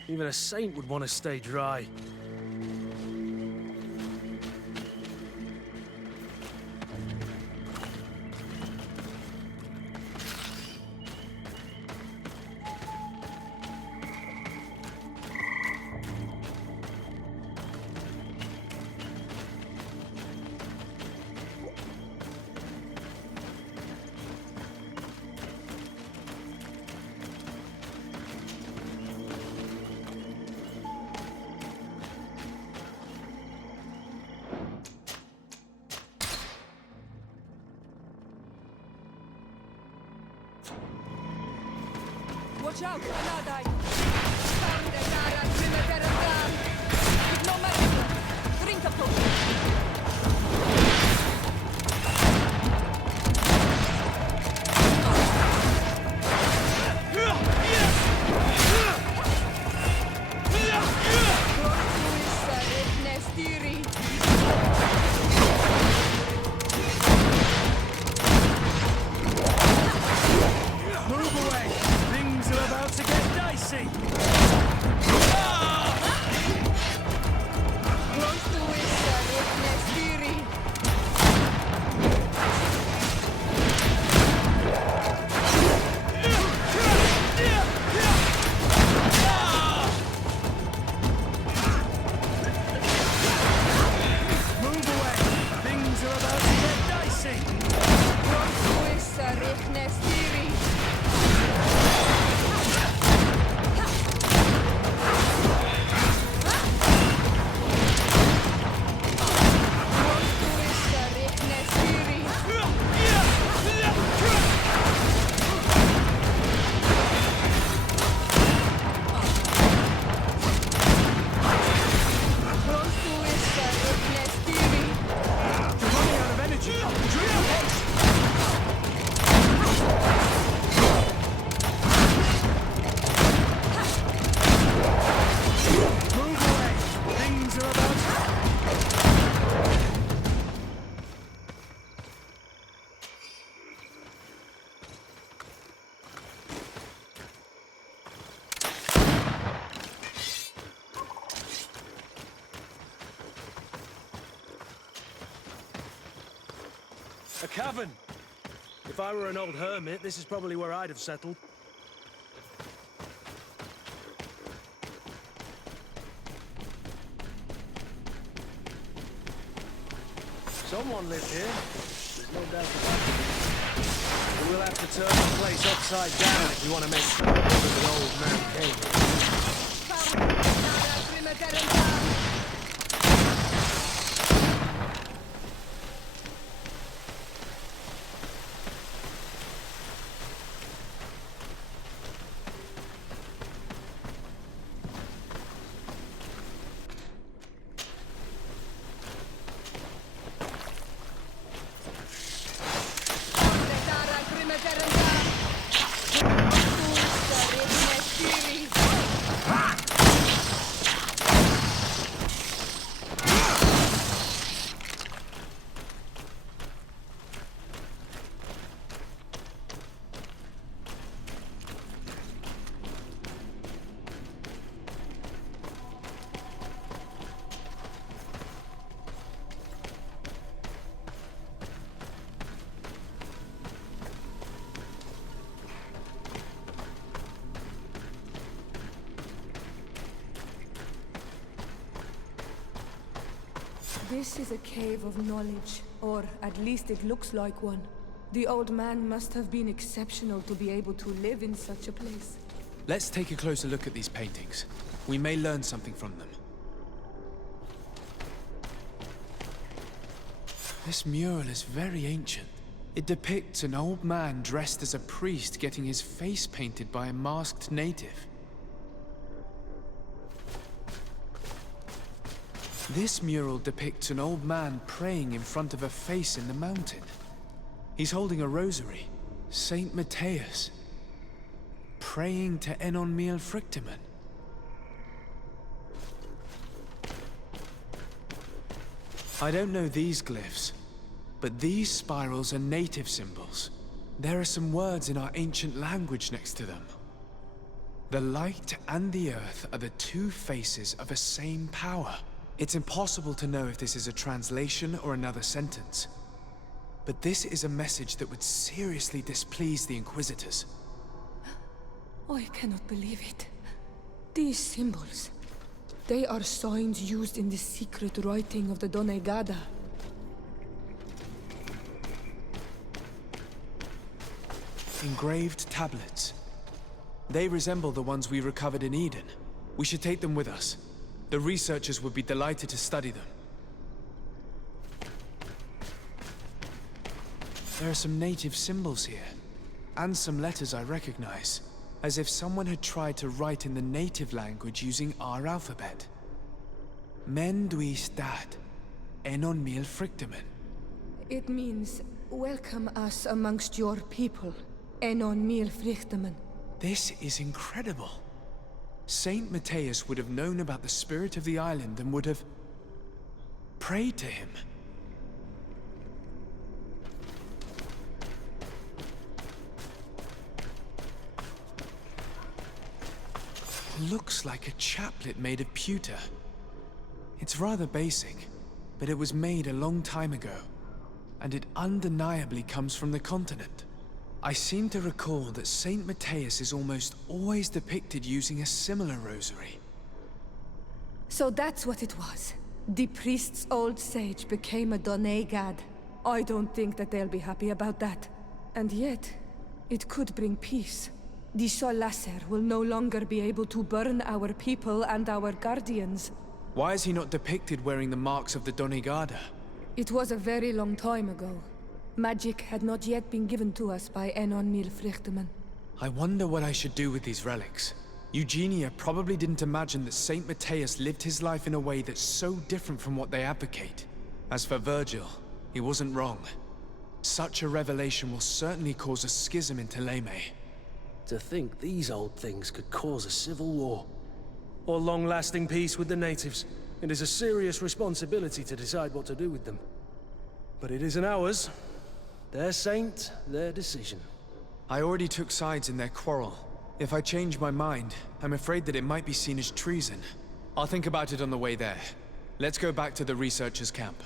Even a saint would want to stay dry. Watch out, Anadai! No matter. Drink a potion. Move away! Things are about to get dicey! Move away! Things are about to get dicey! You're running out of energy! Drink a potion! Move away! Things are about to... A cavern! If I were an old hermit, this is probably where I'd have settled. Someone lived here. There's no doubt about it. But we'll have to turn the place upside down if we want to make sure that the old man came. This is a cave of knowledge, or at least it looks like one. The old man must have been exceptional to be able to live in such a place. Let's take a closer look at these paintings. We may learn something from them. This mural is very ancient. It depicts an old man dressed as a priest getting his face painted by a masked native. This mural depicts an old man praying in front of a face in the mountain. He's holding a rosary. Saint Matthias. Praying to Enon Miel Frictimen. I don't know these glyphs, but these spirals are native symbols. There are some words in our ancient language next to them. The light and the earth are the two faces of a same power. It's impossible to know if this is a translation or another sentence. But this is a message that would seriously displease the Inquisitors. Oh, I cannot believe it. These symbols. They are signs used in the secret writing of the Donegada. Engraved tablets. They resemble the ones we recovered in Eden. We should take them with us. The researchers would be delighted to study them. There are some native symbols here, and some letters I recognize. as if someone had tried to write in the native language using our alphabet. Men dwi stad, enon mil frictamen. It means, welcome us amongst your people, enon mil frictamen. This is incredible. Saint Matthias would have known about the spirit of the island and would have prayed to him. Looks like a chaplet made of pewter. It's rather basic, but it was made a long time ago, and it undeniably comes from the continent. I seem to recall that Saint Matthias is almost always depicted using a similar rosary. So that's what it was. The priest's old sage became a Donai god. I don't think that they'll be happy about that. And yet, it could bring peace. The Sol Lasser will no longer be able to burn our people and our guardians. Why is he not depicted wearing the marks of the Donegada? It was a very long time ago. Magic had not yet been given to us by Enon Mil Frichtemann. I wonder what I should do with these relics. Eugenia probably didn't imagine that Saint Matthias lived his life in a way that's so different from what they advocate. As for Virgil, he wasn't wrong. Such a revelation will certainly cause a schism in Thélème. To think these old things could cause a civil war. Or long-lasting peace with the natives. It is a serious responsibility to decide what to do with them. But it isn't ours. Their saint, their decision. I already took sides in their quarrel. If I change my mind, I'm afraid that it might be seen as treason. I'll think about it on the way there. Let's go back to the researchers' camp.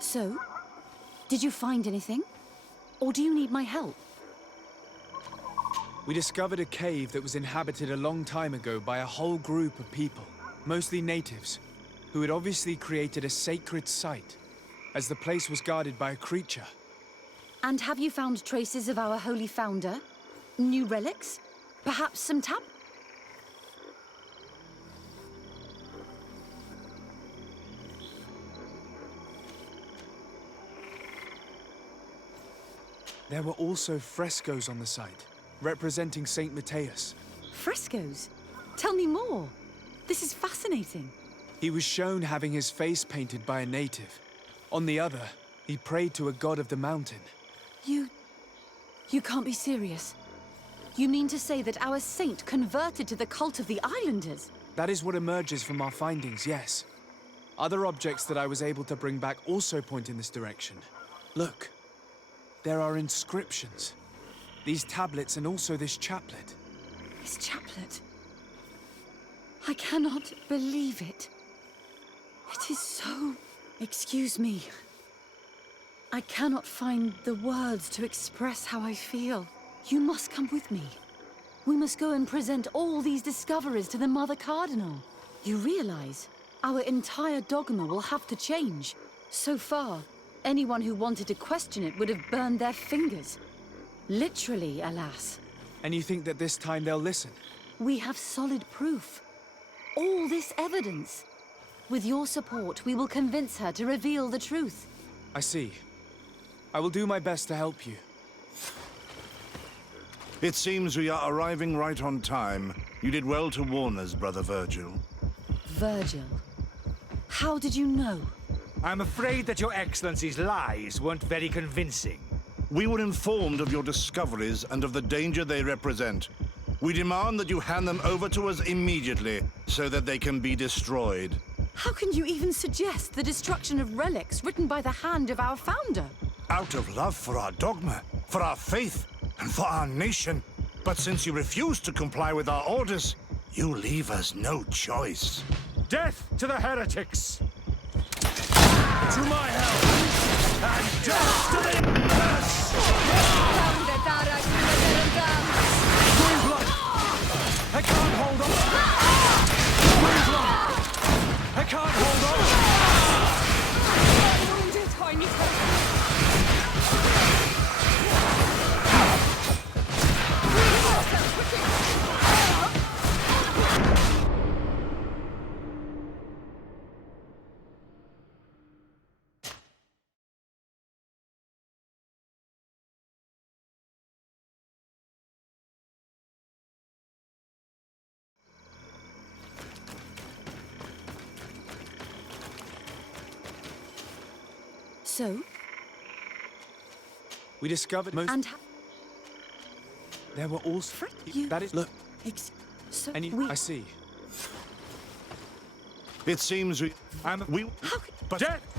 So, did you find anything? Or do you need my help? We discovered a cave that was inhabited a long time ago by a whole group of people, mostly natives, who had obviously created a sacred site, as the place was guarded by a creature. And have you found traces of our holy founder? New relics? Perhaps some There were also frescoes on the site, representing Saint Matthias. Frescoes? Tell me more. This is fascinating. He was shown having his face painted by a native. On the other, he prayed to a god of the mountain. You can't be serious. You mean to say that our saint converted to the cult of the Islanders? That is what emerges from our findings, yes. Other objects that I was able to bring back also point in this direction. Look. There are inscriptions. These tablets and also this chaplet. This chaplet? I cannot believe it. It is so Excuse me. I cannot find the words to express how I feel. You must come with me. We must go and present all these discoveries to the Mother Cardinal. You realize our entire dogma will have to change. So far, anyone who wanted to question it would have burned their fingers. Literally, alas. And you think that this time they'll listen? We have solid proof. All this evidence. With your support, we will convince her to reveal the truth. I see. I will do my best to help you. It seems we are arriving right on time. You did well to warn us, Brother Virgil. Virgil? How did you know? I'm afraid that your Excellency's lies weren't very convincing. We were informed of your discoveries and of the danger they represent. We demand that you hand them over to us immediately, so that they can be destroyed. How can you even suggest the destruction of relics written by the hand of our founder? Out of love for our dogma, for our faith, and for our nation. But since you refuse to comply with our orders, you leave us no choice. Death to the heretics! To my help! And death to the I can't hold on! I can't hold So? We discovered most... And there were also... That is... Look. So and you... I see. It seems we... we... But... Death!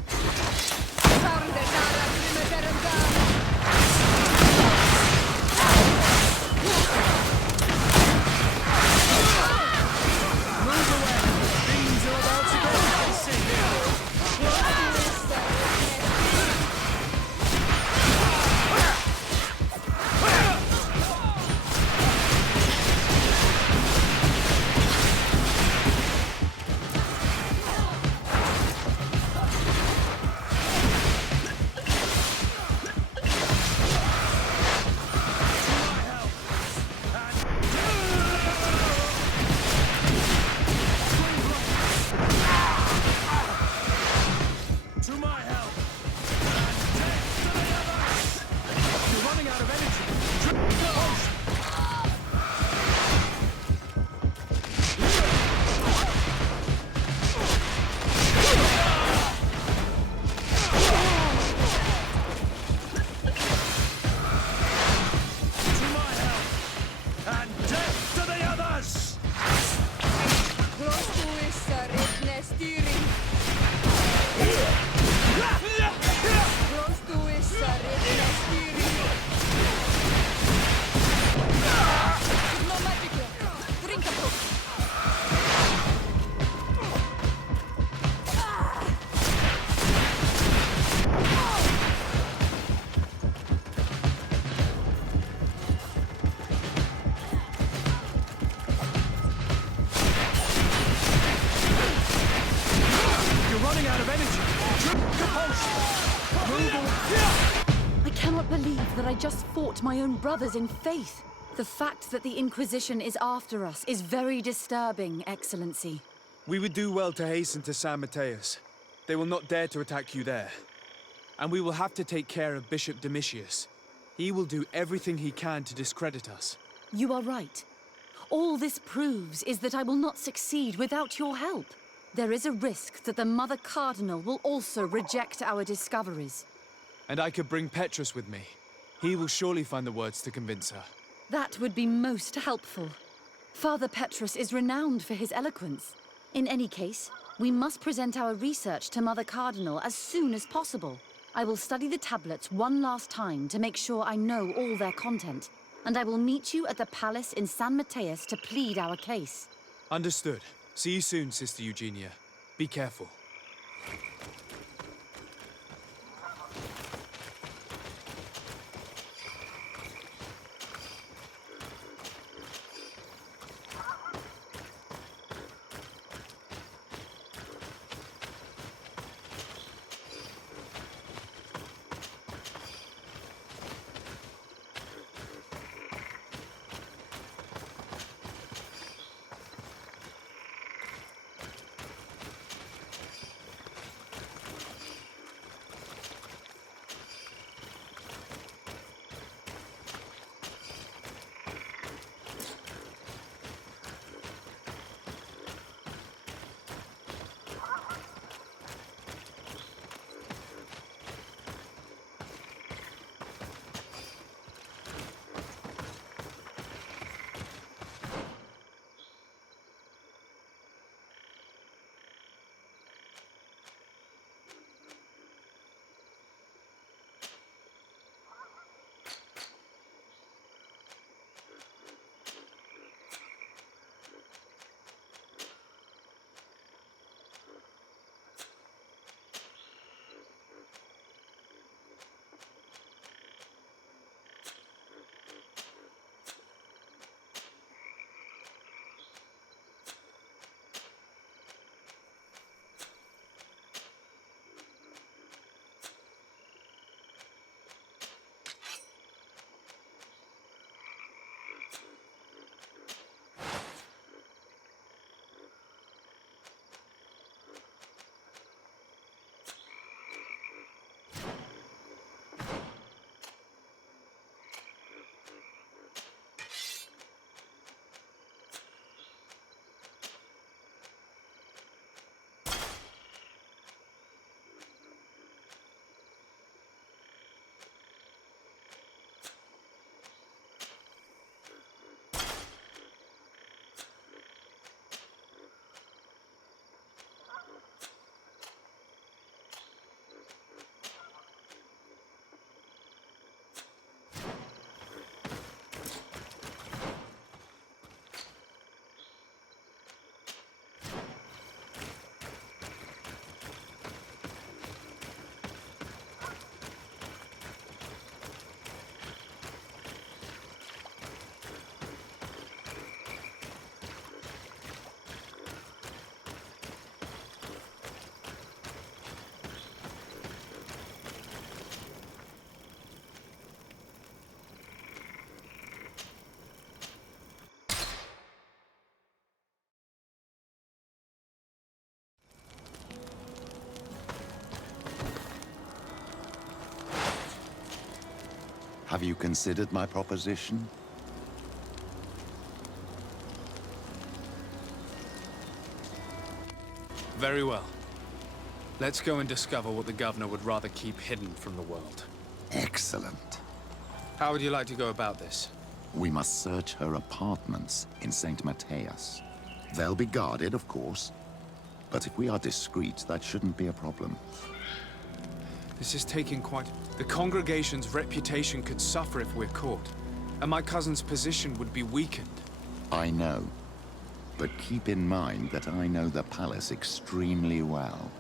I just fought my own brothers in faith. The fact that the Inquisition is after us is very disturbing, Excellency. We would do well to hasten to San Mateus. They will not dare to attack you there. And we will have to take care of Bishop Domitius. He will do everything he can to discredit us. You are right. All this proves is that I will not succeed without your help. There is a risk that the Mother Cardinal will also reject our discoveries. And I could bring Petrus with me. He will surely find the words to convince her. That would be most helpful. Father Petrus is renowned for his eloquence. In any case, we must present our research to Mother Cardinal as soon as possible. I will study the tablets one last time to make sure I know all their content. And I will meet you at the palace in San Mateus to plead our case. Understood. See you soon, Sister Eugenia. Be careful. Have you considered my proposition? Very well. Let's go and discover what the governor would rather keep hidden from the world. Excellent. How would you like to go about this? We must search her apartments in St. Matthias. They'll be guarded, of course. But if we are discreet, that shouldn't be a problem. This is taking quite... The congregation's reputation could suffer if we're caught. And my cousin's position would be weakened. I know. But keep in mind that I know the palace extremely well.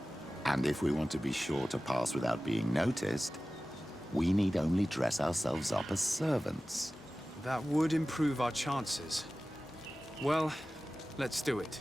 And if we want to be sure to pass without being noticed, we need only dress ourselves up as servants. That would improve our chances. Well, let's do it.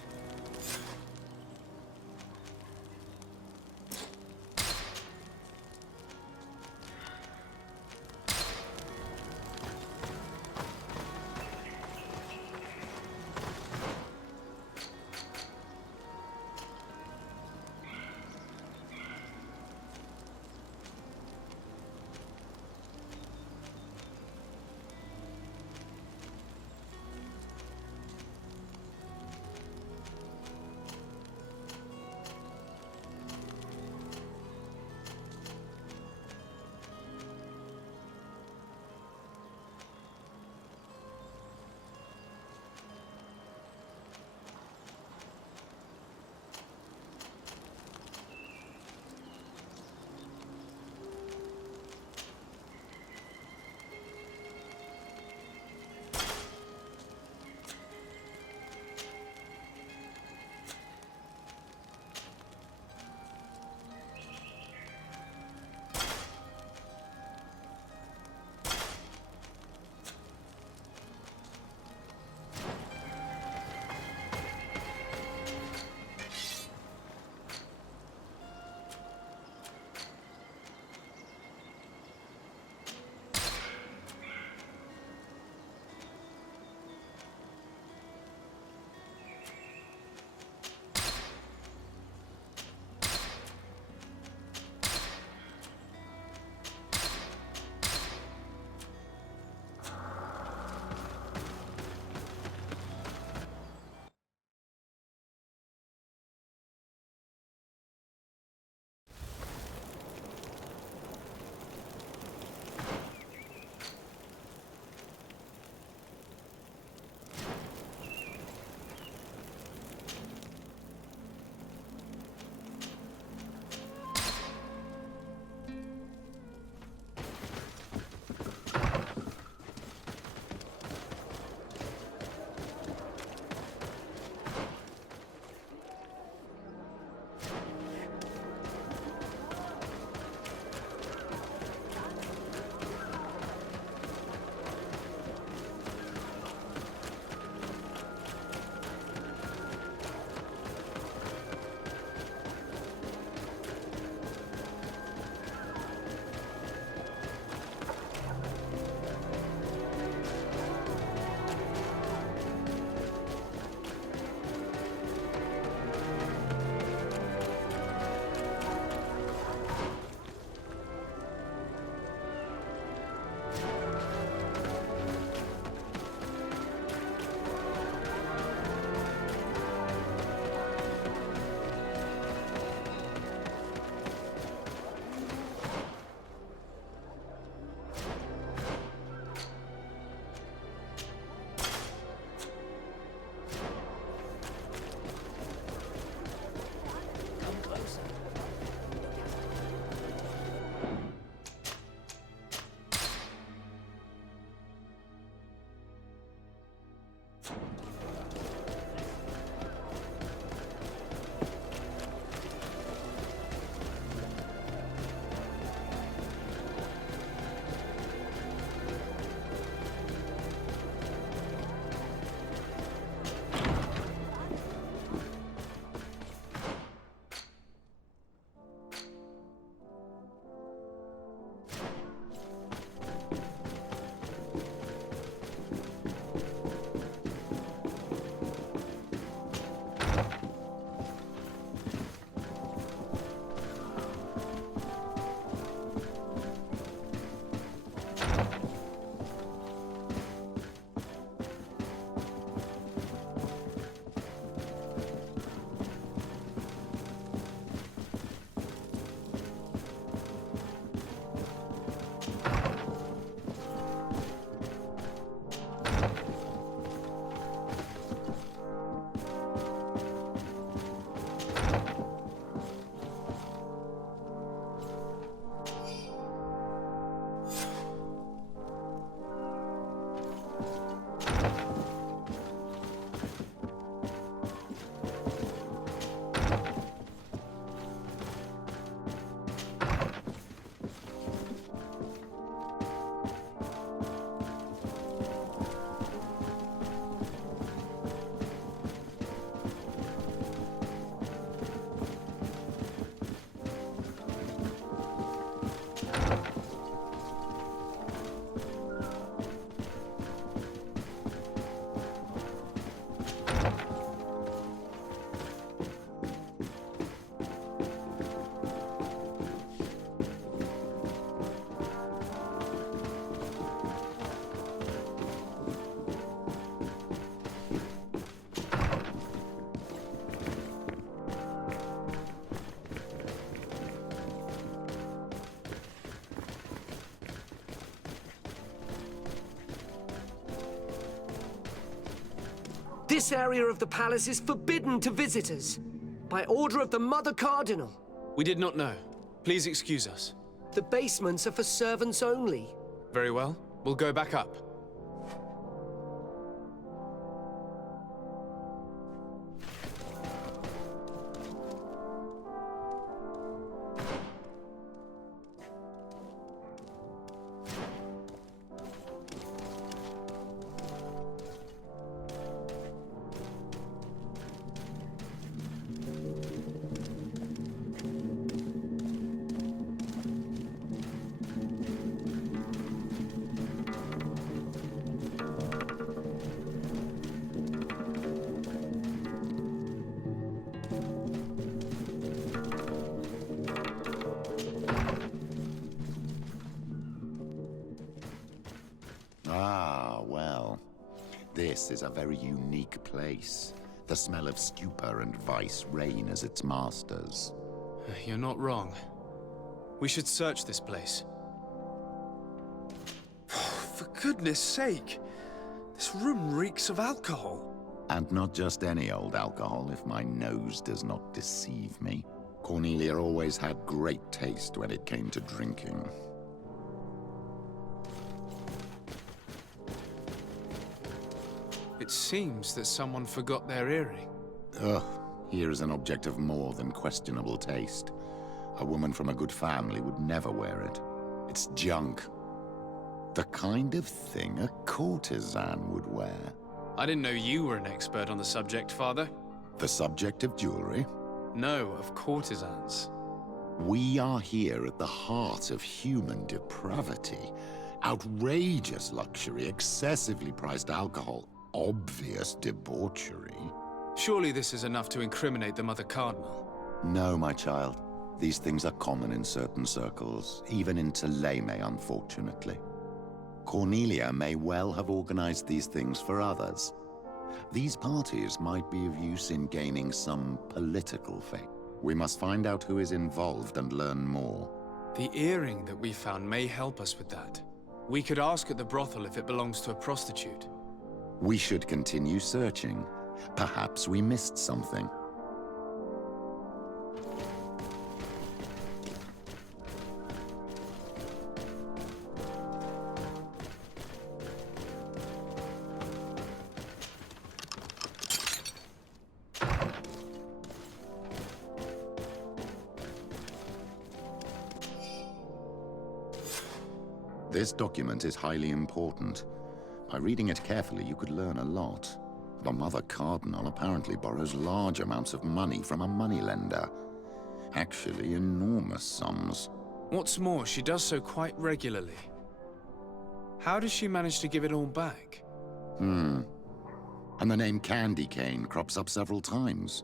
This area of the palace is forbidden to visitors. By order of the Mother Cardinal. We did not know. Please excuse us. The basements are for servants only. Very well. We'll go back up. Ah, well. This is a very unique place. The smell of stupor and vice reign as its masters. You're not wrong. We should search this place. For goodness sake! This room reeks of alcohol. And not just any old alcohol, if my nose does not deceive me. Cornelia always had great taste when it came to drinking. It seems that someone forgot their earring. Ugh, here is an object of more than questionable taste. A woman from a good family would never wear it. It's junk. The kind of thing a courtesan would wear. I didn't know you were an expert on the subject, Father. The subject of jewelry? No, of courtesans. We are here at the heart of human depravity. Outrageous luxury, excessively priced alcohol, obvious debauchery. Surely this is enough to incriminate the Mother Cardinal. No, my child. These things are common in certain circles, even in Thélème, unfortunately. Cornelia may well have organized these things for others. These parties might be of use in gaining some political fame. We must find out who is involved and learn more. The earring that we found may help us with that. We could ask at the brothel if it belongs to a prostitute. We should continue searching. Perhaps we missed something. This document is highly important. By reading it carefully, you could learn a lot. The Mother Cardinal apparently borrows large amounts of money from a moneylender. Actually, enormous sums. What's more, she does so quite regularly. How does she manage to give it all back? And the name Candy Cane crops up several times.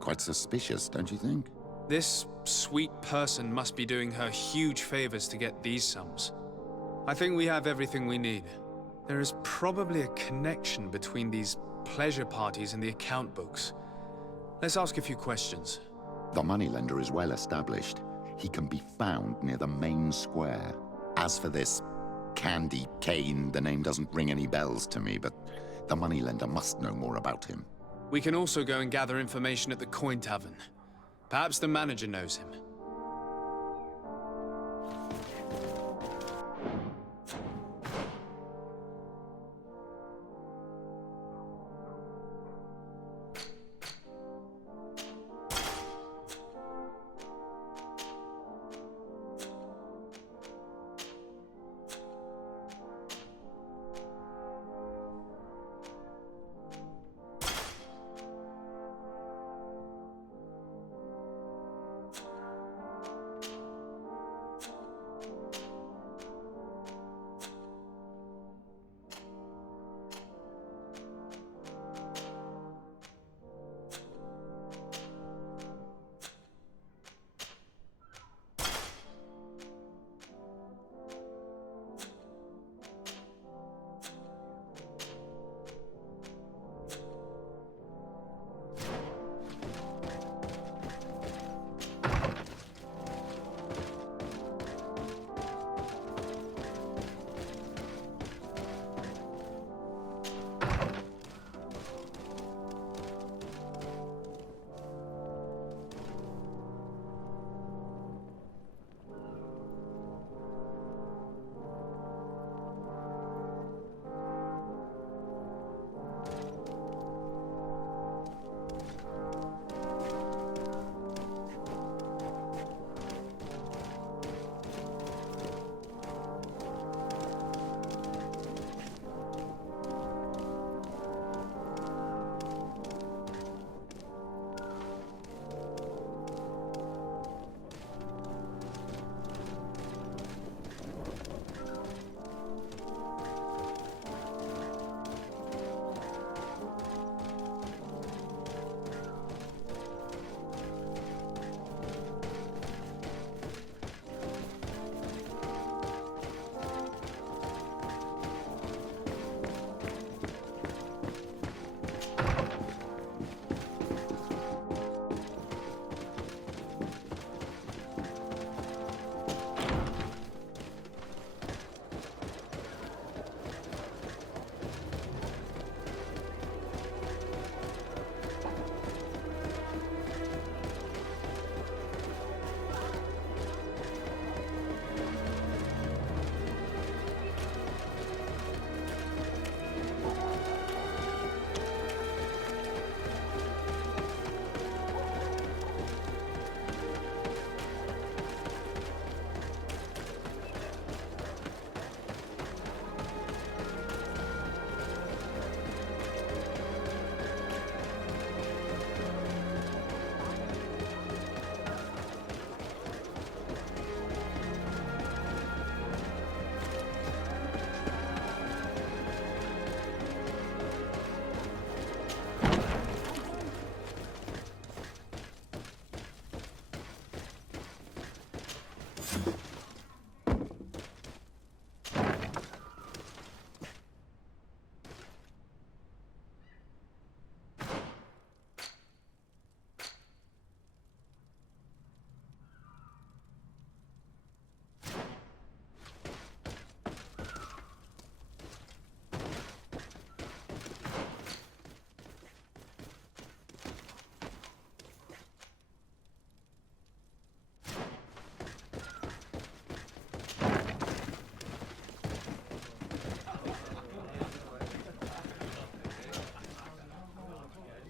Quite suspicious, don't you think? This sweet person must be doing her huge favors to get these sums. I think we have everything we need. There is probably a connection between these pleasure parties and the account books. Let's ask a few questions. The moneylender is well established. He can be found near the main square. As for this Candy Cane, the name doesn't ring any bells to me, but the moneylender must know more about him. We can also go and gather information at the Coin Tavern. Perhaps the manager knows him.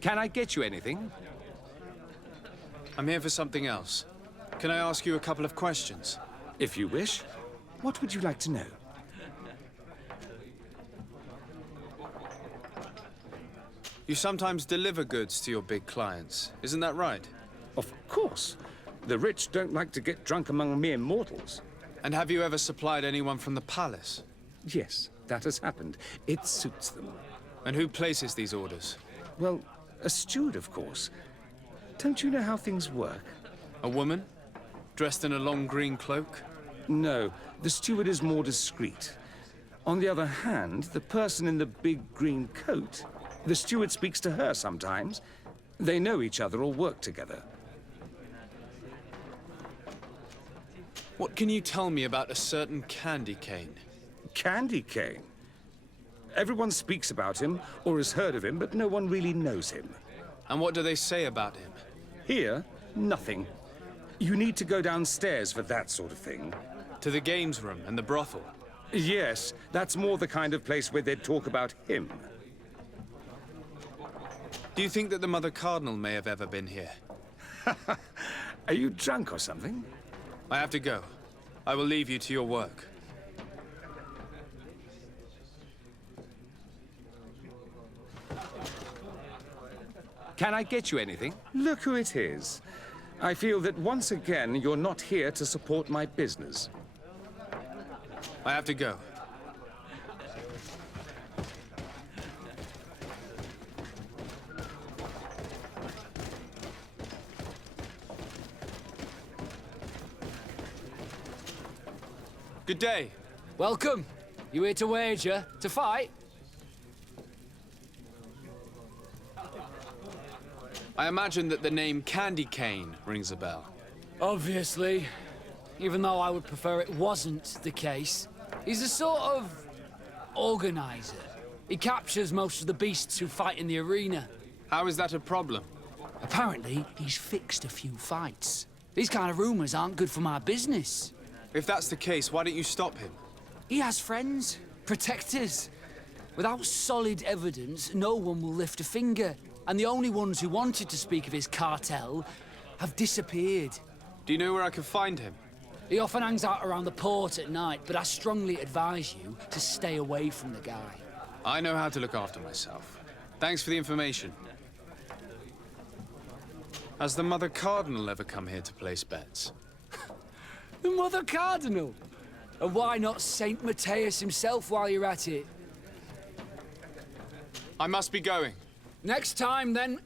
Can I get you anything? I'm here for something else. Can I ask you a couple of questions? If you wish. What would you like to know? You sometimes deliver goods to your big clients, isn't that right? Of course. The rich don't like to get drunk among mere mortals. And have you ever supplied anyone from the palace? Yes, that has happened. It suits them. And who places these orders? Well, a steward, of course. Don't you know how things work? A woman? Dressed in a long green cloak? No, the steward is more discreet. On the other hand, the person in the big green coat, the steward speaks to her sometimes. They know each other or work together. What can you tell me about a certain Candy Cane? Candy Cane? Everyone speaks about him, or has heard of him, but no one really knows him. And what do they say about him? Here, nothing. You need to go downstairs for that sort of thing. To the games room and the brothel? Yes, that's more the kind of place where they'd talk about him. Do you think that the Mother Cardinal may have ever been here? Are you drunk or something? I have to go. I will leave you to your work. Can I get you anything? Look who it is. I feel that once again you're not here to support my business. I have to go. Good day. Welcome. You here to wager? To fight? I imagine that the name Candy Cane rings a bell. Obviously. Even though I would prefer it wasn't the case. He's a sort of organizer. He captures most of the beasts who fight in the arena. How is that a problem? Apparently, he's fixed a few fights. These kind of rumors aren't good for my business. If that's the case, why don't you stop him? He has friends, protectors. Without solid evidence, no one will lift a finger. And the only ones who wanted to speak of his cartel have disappeared. Do you know where I can find him? He often hangs out around the port at night, but I strongly advise you to stay away from the guy. I know how to look after myself. Thanks for the information. Has the Mother Cardinal ever come here to place bets? The Mother Cardinal? And why not Saint Matthias himself while you're at it? I must be going. Next time, then.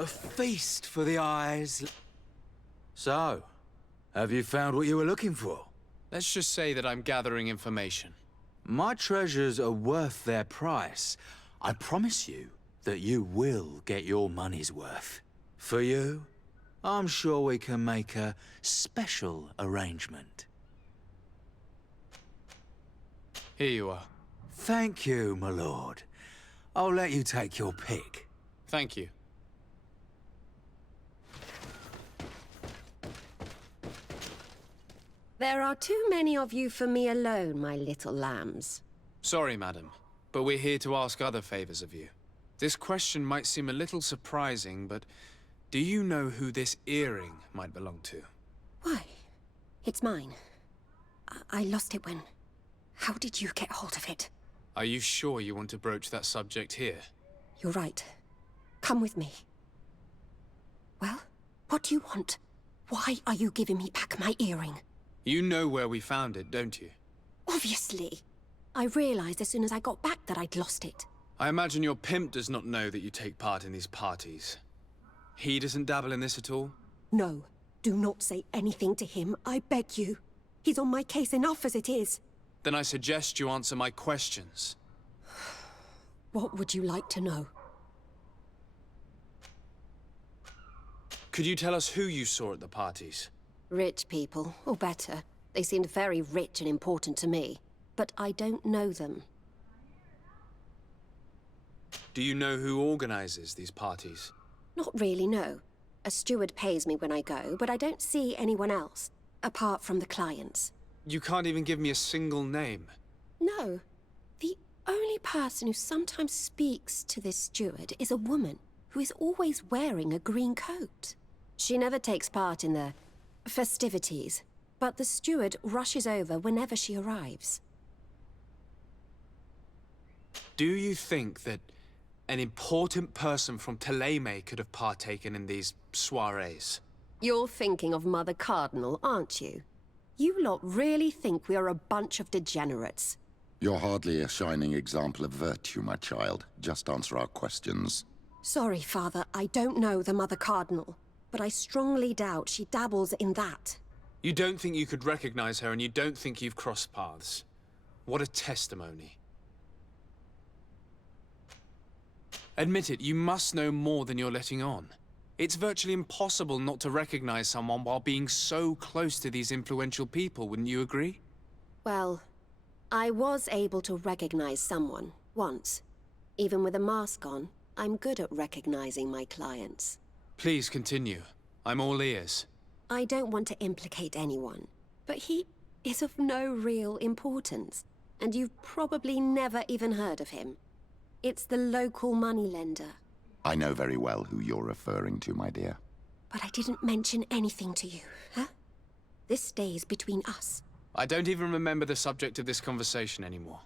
A feast for the eyes. So, have you found what you were looking for? Let's just say that I'm gathering information. My treasures are worth their price. I promise you that you will get your money's worth. For you, I'm sure we can make a special arrangement. Here you are. Thank you, my lord. I'll let you take your pick. Thank you. There are too many of you for me alone, my little lambs. Sorry, madam, but we're here to ask other favors of you. This question might seem a little surprising, but do you know who this earring might belong to? Why? It's mine. I lost it when... How did you get hold of it? Are you sure you want to broach that subject here? You're right. Come with me. Well, what do you want? Why are you giving me back my earring? You know where we found it, don't you? Obviously. I realized as soon as I got back that I'd lost it. I imagine your pimp does not know that you take part in these parties. He doesn't dabble in this at all? No, do not say anything to him, I beg you. He's on my case enough as it is. Then I suggest you answer my questions. What would you like to know? Could you tell us who you saw at the parties? Rich people, or better. They seemed very rich and important to me. But I don't know them. Do you know who organizes these parties? Not really, no. A steward pays me when I go, but I don't see anyone else, apart from the clients. You can't even give me a single name. No. The only person who sometimes speaks to this steward is a woman who is always wearing a green coat. She never takes part in the festivities, but the steward rushes over whenever she arrives. Do you think that an important person from Thélème could have partaken in these soirees? You're thinking of Mother Cardinal, aren't you? You lot really think we are a bunch of degenerates. You're hardly a shining example of virtue, my child. Just answer our questions. Sorry, Father, I don't know the Mother Cardinal, but I strongly doubt she dabbles in that. You don't think you could recognize her, and you don't think you've crossed paths. What a testimony. Admit it, you must know more than you're letting on. It's virtually impossible not to recognize someone while being so close to these influential people, wouldn't you agree? Well, I was able to recognize someone, once. Even with a mask on, I'm good at recognizing my clients. Please continue. I'm all ears. I don't want to implicate anyone, but he is of no real importance, and you've probably never even heard of him. It's the local moneylender. I know very well who you're referring to, my dear. But I didn't mention anything to you, huh? This stays between us. I don't even remember the subject of this conversation anymore.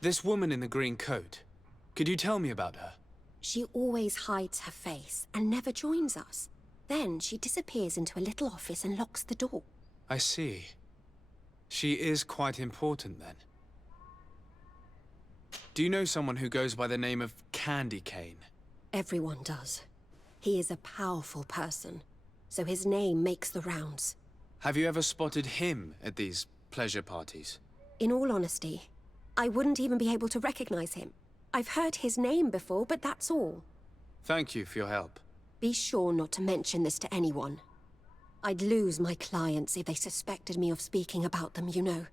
This woman in the green coat, could you tell me about her? She always hides her face and never joins us. Then she disappears into a little office and locks the door. I see. She is quite important, then. Do you know someone who goes by the name of Candy Cane? Everyone does. He is a powerful person, so his name makes the rounds. Have you ever spotted him at these pleasure parties? In all honesty, I wouldn't even be able to recognize him. I've heard his name before, but that's all. Thank you for your help. Be sure not to mention this to anyone. I'd lose my clients if they suspected me of speaking about them, you know.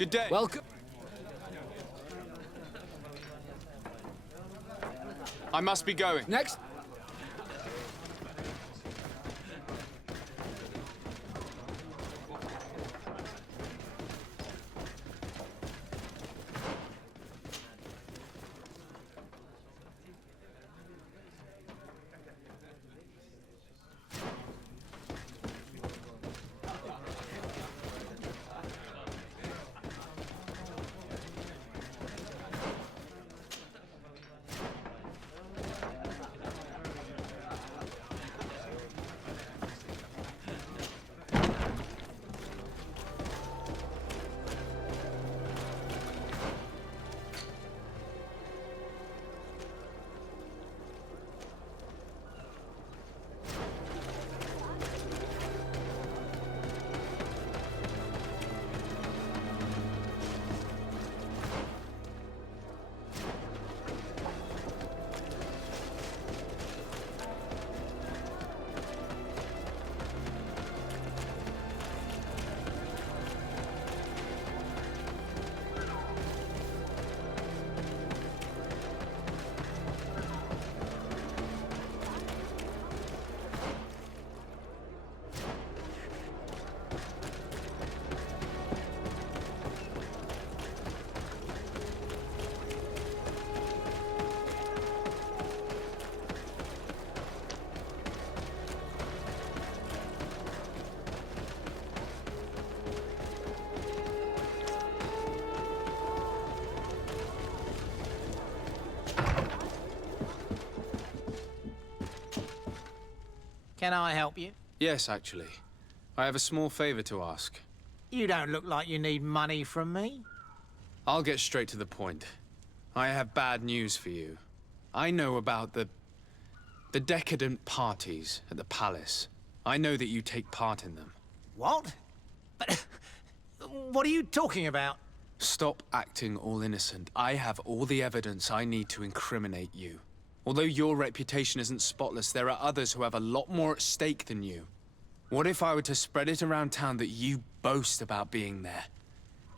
Good day. Welcome. I must be going. Next. Can I help you? Yes, actually. I have a small favor to ask. You don't look like you need money from me. I'll get straight to the point. I have bad news for you. I know about the decadent parties at the palace. I know that you take part in them. What? But what are you talking about? Stop acting all innocent. I have all the evidence I need to incriminate you. Although your reputation isn't spotless, there are others who have a lot more at stake than you. What if I were to spread it around town that you boast about being there?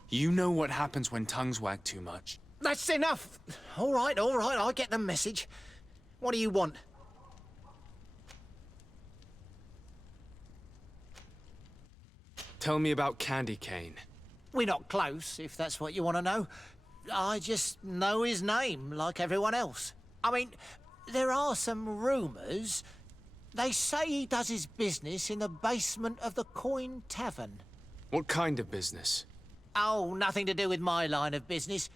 You know what happens when tongues wag too much. That's enough. All right, I get the message. What do you want? Tell me about Candy Cane. We're not close, if that's what you want to know. I just know his name, like everyone else. I mean, there are some rumours. They say he does his business in the basement of the Coin Tavern. What kind of business? Oh, nothing to do with my line of business.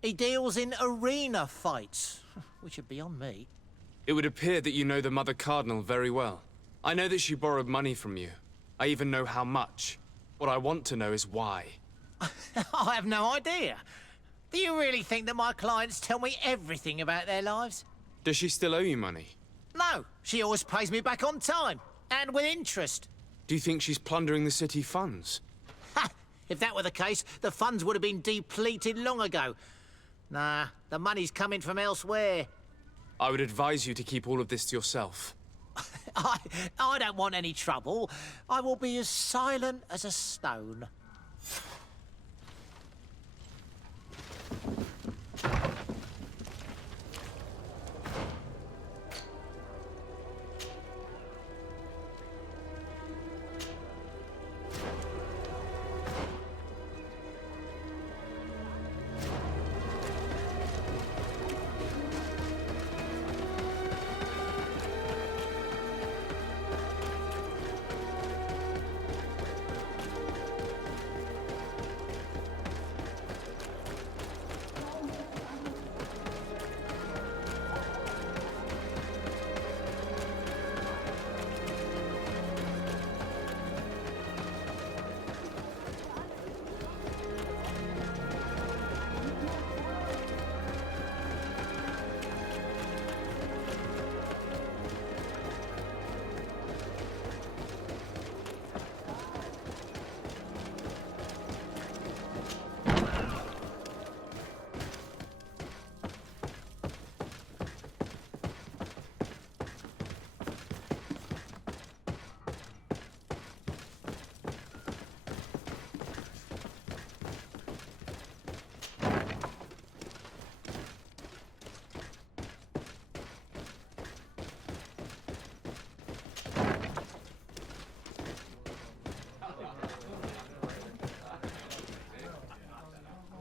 He deals in arena fights, which would be on me. It would appear that you know the Mother Cardinal very well. I know that she borrowed money from you. I even know how much. What I want to know is why. I have no idea. Do you really think that my clients tell me everything about their lives? Does she still owe you money? No, she always pays me back on time, and with interest. Do you think she's plundering the city funds? Ha! If that were the case, the funds would have been depleted long ago. Nah, the money's coming from elsewhere. I would advise you to keep all of this to yourself. I don't want any trouble. I will be as silent as a stone.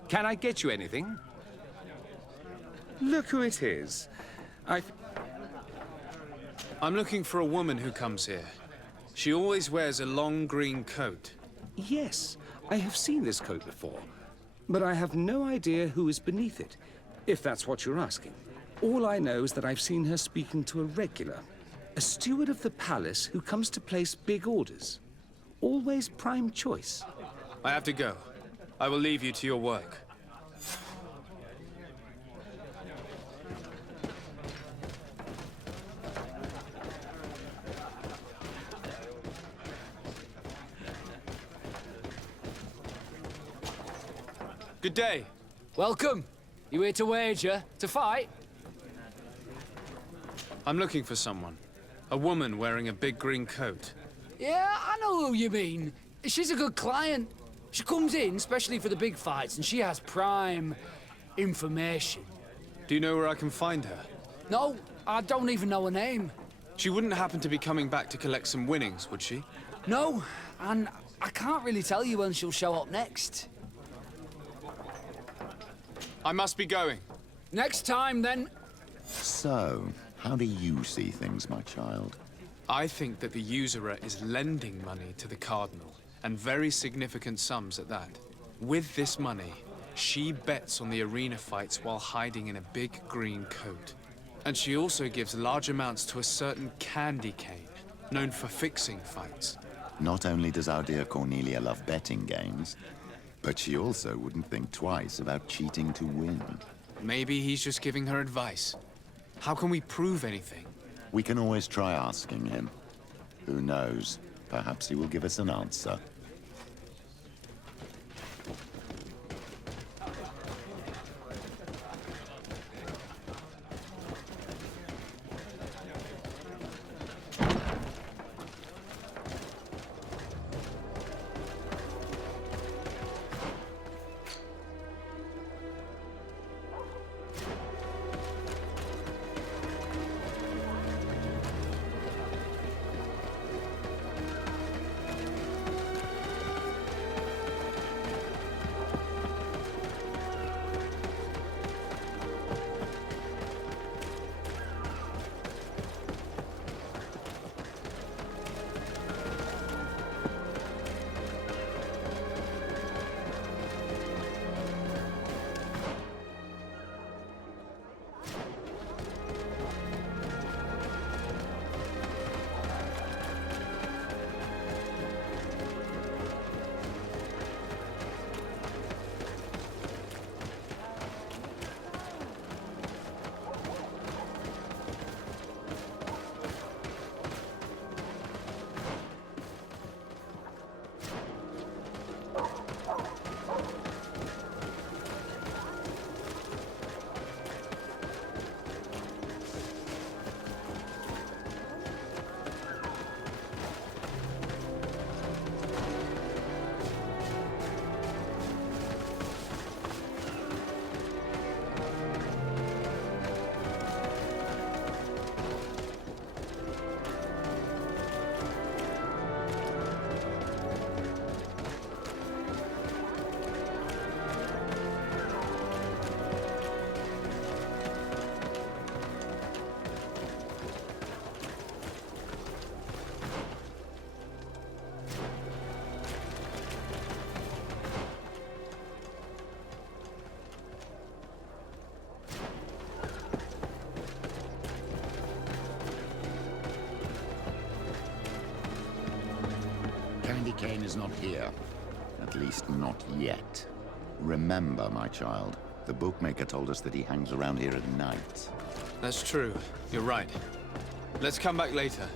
Can I get you anything? Look who it is. I'm looking for a woman who comes here. She always wears a long green coat. Yes, I have seen this coat before, but I have no idea who is beneath it, if that's what you're asking. All I know is that I've seen her speaking to a regular, a steward of the palace who comes to place big orders. Always prime choice. I have to go. I will leave you to your work. Good day. Welcome. You here to wager? To fight? I'm looking for someone. A woman wearing a big green coat. Yeah, I know who you mean. She's a good client. She comes in, especially for the big fights, and she has prime information. Do you know where I can find her? No, I don't even know her name. She wouldn't happen to be coming back to collect some winnings, would she? No, and I can't really tell you when she'll show up next. I must be going. Next time, then. So, how do you see things, my child? I think that the usurer is lending money to the Cardinal, and very significant sums at that. With this money, she bets on the arena fights while hiding in a big green coat. And she also gives large amounts to a certain Candy Cane. known for fixing fights. Not only does our dear Cornelia love betting games, but she also wouldn't think twice about cheating to win. Maybe he's just giving her advice. How can we prove anything? We can always try asking him. Who knows? Perhaps he will give us an answer. Candy Cane is not here. At least not yet. Remember, my child, the bookmaker told us that he hangs around here at night. That's true. You're right. Let's come back later.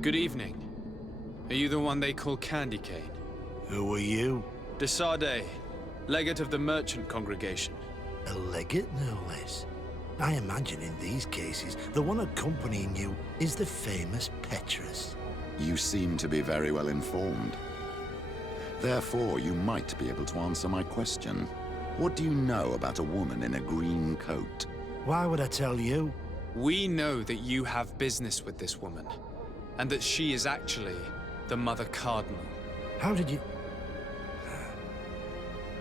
Good evening. Are you the one they call Candy Cane? Who are you? Desade, legate of the merchant congregation. A legate, no less. I imagine in these cases, the one accompanying you is the famous Petrus. You seem to be very well informed. Therefore, you might be able to answer my question. What do you know about a woman in a green coat? Why would I tell you? We know that you have business with this woman, and that she is actually the Mother Cardinal. How did you...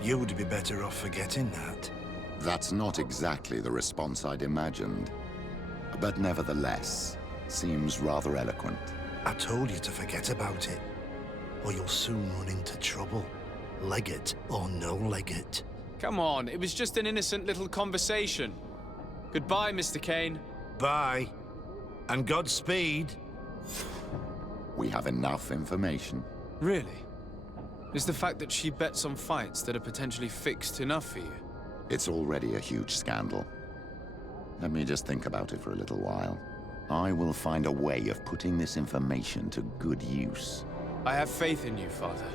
You would be better off forgetting that. That's not exactly the response I'd imagined, but nevertheless, seems rather eloquent. I told you to forget about it, or you'll soon run into trouble. Legate or no legate. Come on, it was just an innocent little conversation. Goodbye, Mr. Kane. Bye. And Godspeed. We have enough information. Really? Is the fact that she bets on fights that are potentially fixed enough for you? It's already a huge scandal. Let me just think about it for a little while. I will find a way of putting this information to good use. I have faith in you, Father.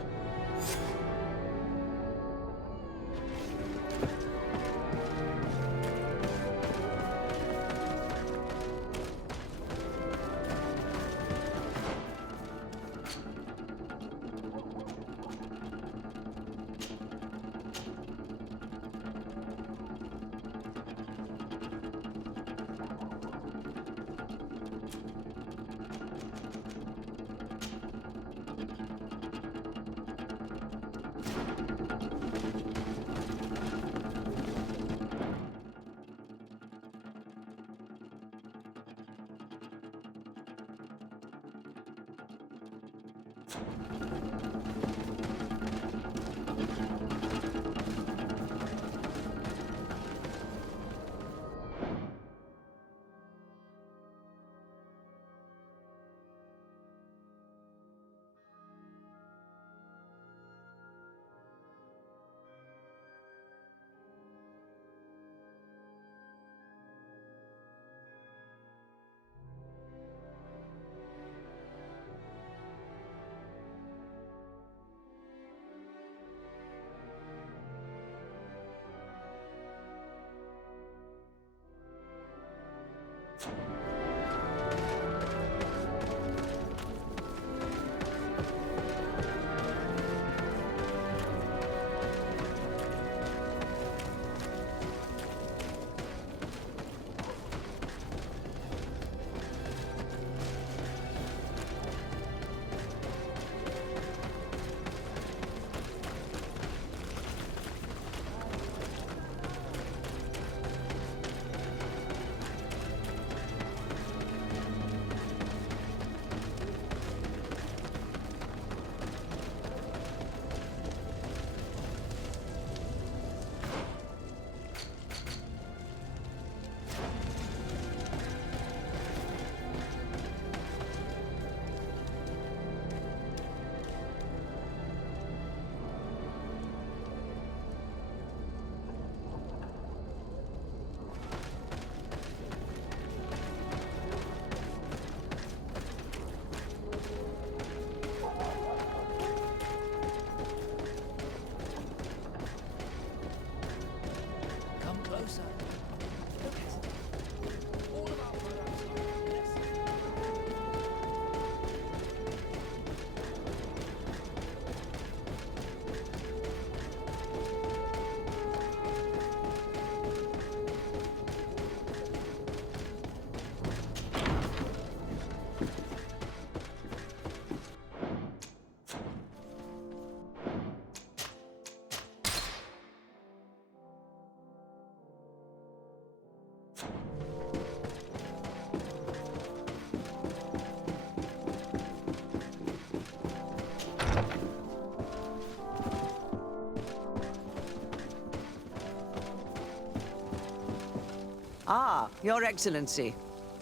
Ah, Your Excellency.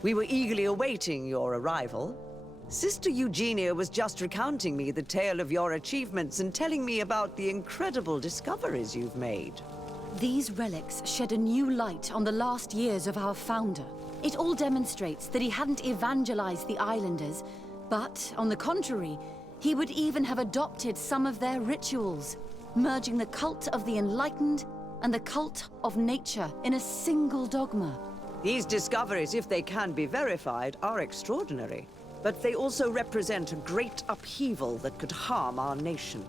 We were eagerly awaiting your arrival. Sister Eugenia was just recounting me the tale of your achievements and telling me about the incredible discoveries you've made. These relics shed a new light on the last years of our founder. It all demonstrates that he hadn't evangelized the islanders, but, on the contrary, he would even have adopted some of their rituals, merging the cult of the enlightened and the cult of nature in a single dogma. These discoveries, if they can be verified, are extraordinary. But they also represent a great upheaval that could harm our nation.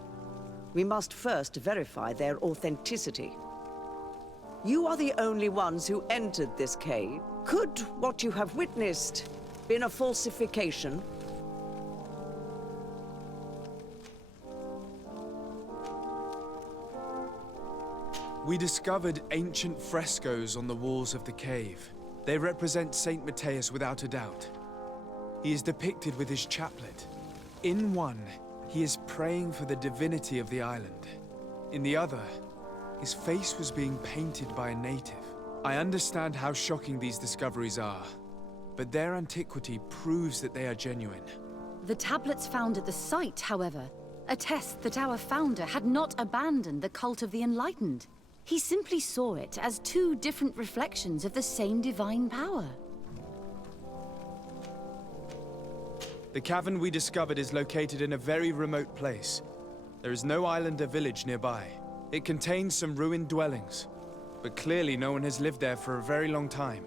We must first verify their authenticity. You are the only ones who entered this cave. Could what you have witnessed been a falsification? We discovered ancient frescoes on the walls of the cave. They represent Saint Matthias without a doubt. He is depicted with his chaplet. In one, he is praying for the divinity of the island. In the other, his face was being painted by a native. I understand how shocking these discoveries are, but their antiquity proves that they are genuine. The tablets found at the site, however, attest that our founder had not abandoned the cult of the Enlightened. He simply saw it as two different reflections of the same divine power. The cavern we discovered is located in a very remote place. There is no island or village nearby. It contains some ruined dwellings, but clearly no one has lived there for a very long time.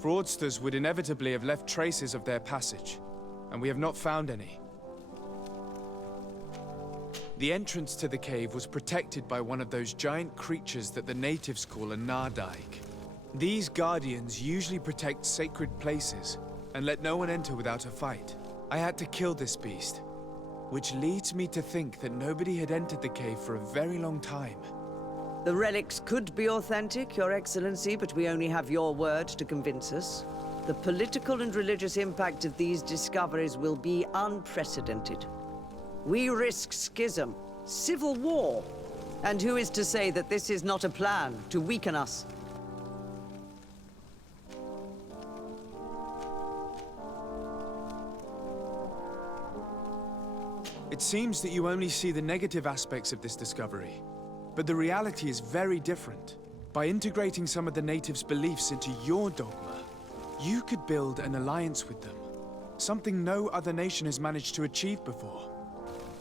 Fraudsters would inevitably have left traces of their passage, and we have not found any. The entrance to the cave was protected by one of those giant creatures that the natives call a Nardaig. These guardians usually protect sacred places and let no one enter without a fight. I had to kill this beast, which leads me to think that nobody had entered the cave for a very long time. The relics could be authentic, Your Excellency, but we only have your word to convince us. The political and religious impact of these discoveries will be unprecedented. We risk schism, civil war, and who is to say that this is not a plan to weaken us? It seems that you only see the negative aspects of this discovery, but the reality is very different. By integrating some of the natives' beliefs into your dogma, you could build an alliance with them, something no other nation has managed to achieve before.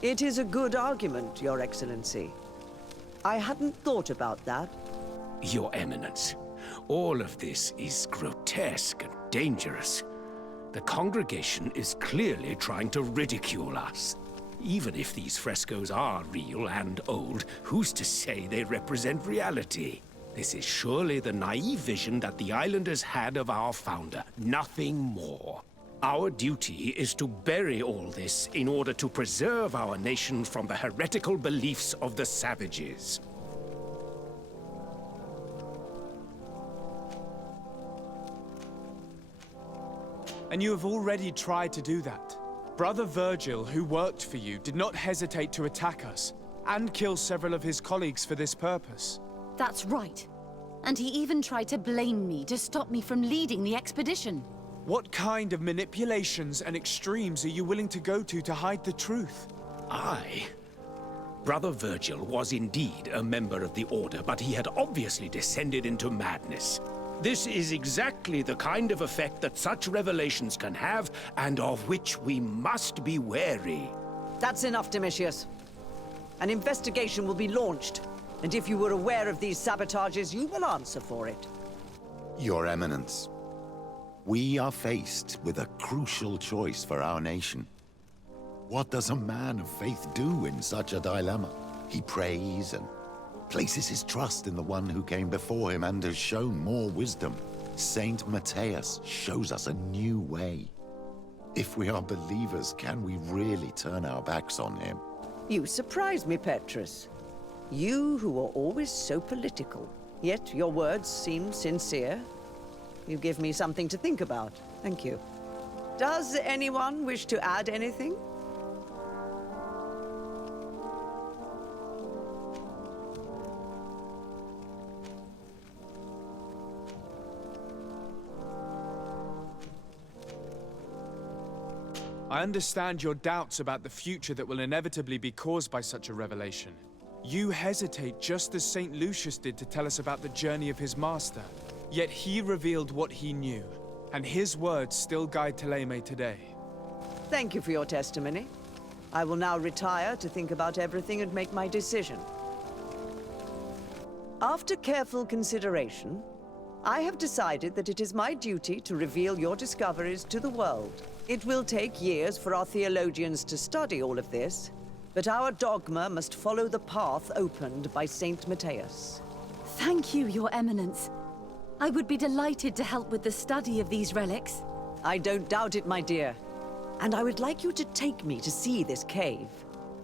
It is a good argument, Your Excellency. I hadn't thought about that. Your Eminence, all of this is grotesque and dangerous. The congregation is clearly trying to ridicule us. Even if these frescoes are real and old, who's to say they represent reality? This is surely the naive vision that the islanders had of our founder, nothing more. Our duty is to bury all this in order to preserve our nation from the heretical beliefs of the savages. And you have already tried to do that. Brother Virgil, who worked for you, did not hesitate to attack us, and kill several of his colleagues for this purpose. That's right. And he even tried to blame me to stop me from leading the expedition. What kind of manipulations and extremes are you willing to go to hide the truth? Brother Virgil was indeed a member of the Order, but he had obviously descended into madness. This is exactly the kind of effect that such revelations can have, and of which we must be wary. That's enough, Domitius. An investigation will be launched, and if you were aware of these sabotages, you will answer for it. Your Eminence, we are faced with a crucial choice for our nation. What does a man of faith do in such a dilemma? He prays and places his trust in the one who came before him and has shown more wisdom. Saint Matthias shows us a new way. If we are believers, can we really turn our backs on him? You surprise me, Petrus. You who are always so political, yet your words seem sincere. You give me something to think about. Thank you. Does anyone wish to add anything? I understand your doubts about the future that will inevitably be caused by such a revelation. You hesitate just as St. Lucius did to tell us about the journey of his master. Yet he revealed what he knew, and his words still guide Ptolemy today. Thank you for your testimony. I will now retire to think about everything and make my decision. After careful consideration, I have decided that it is my duty to reveal your discoveries to the world. It will take years for our theologians to study all of this, but our dogma must follow the path opened by Saint Matthias. Thank you, Your Eminence. I would be delighted to help with the study of these relics. I don't doubt it, my dear. And I would like you to take me to see this cave.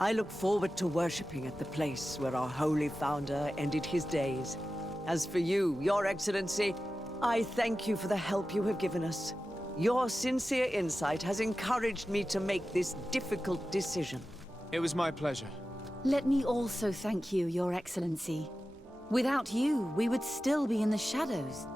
I look forward to worshipping at the place where our holy founder ended his days. As for you, Your Excellency, I thank you for the help you have given us. Your sincere insight has encouraged me to make this difficult decision. It was my pleasure. Let me also thank you, Your Excellency. Without you, we would still be in the shadows.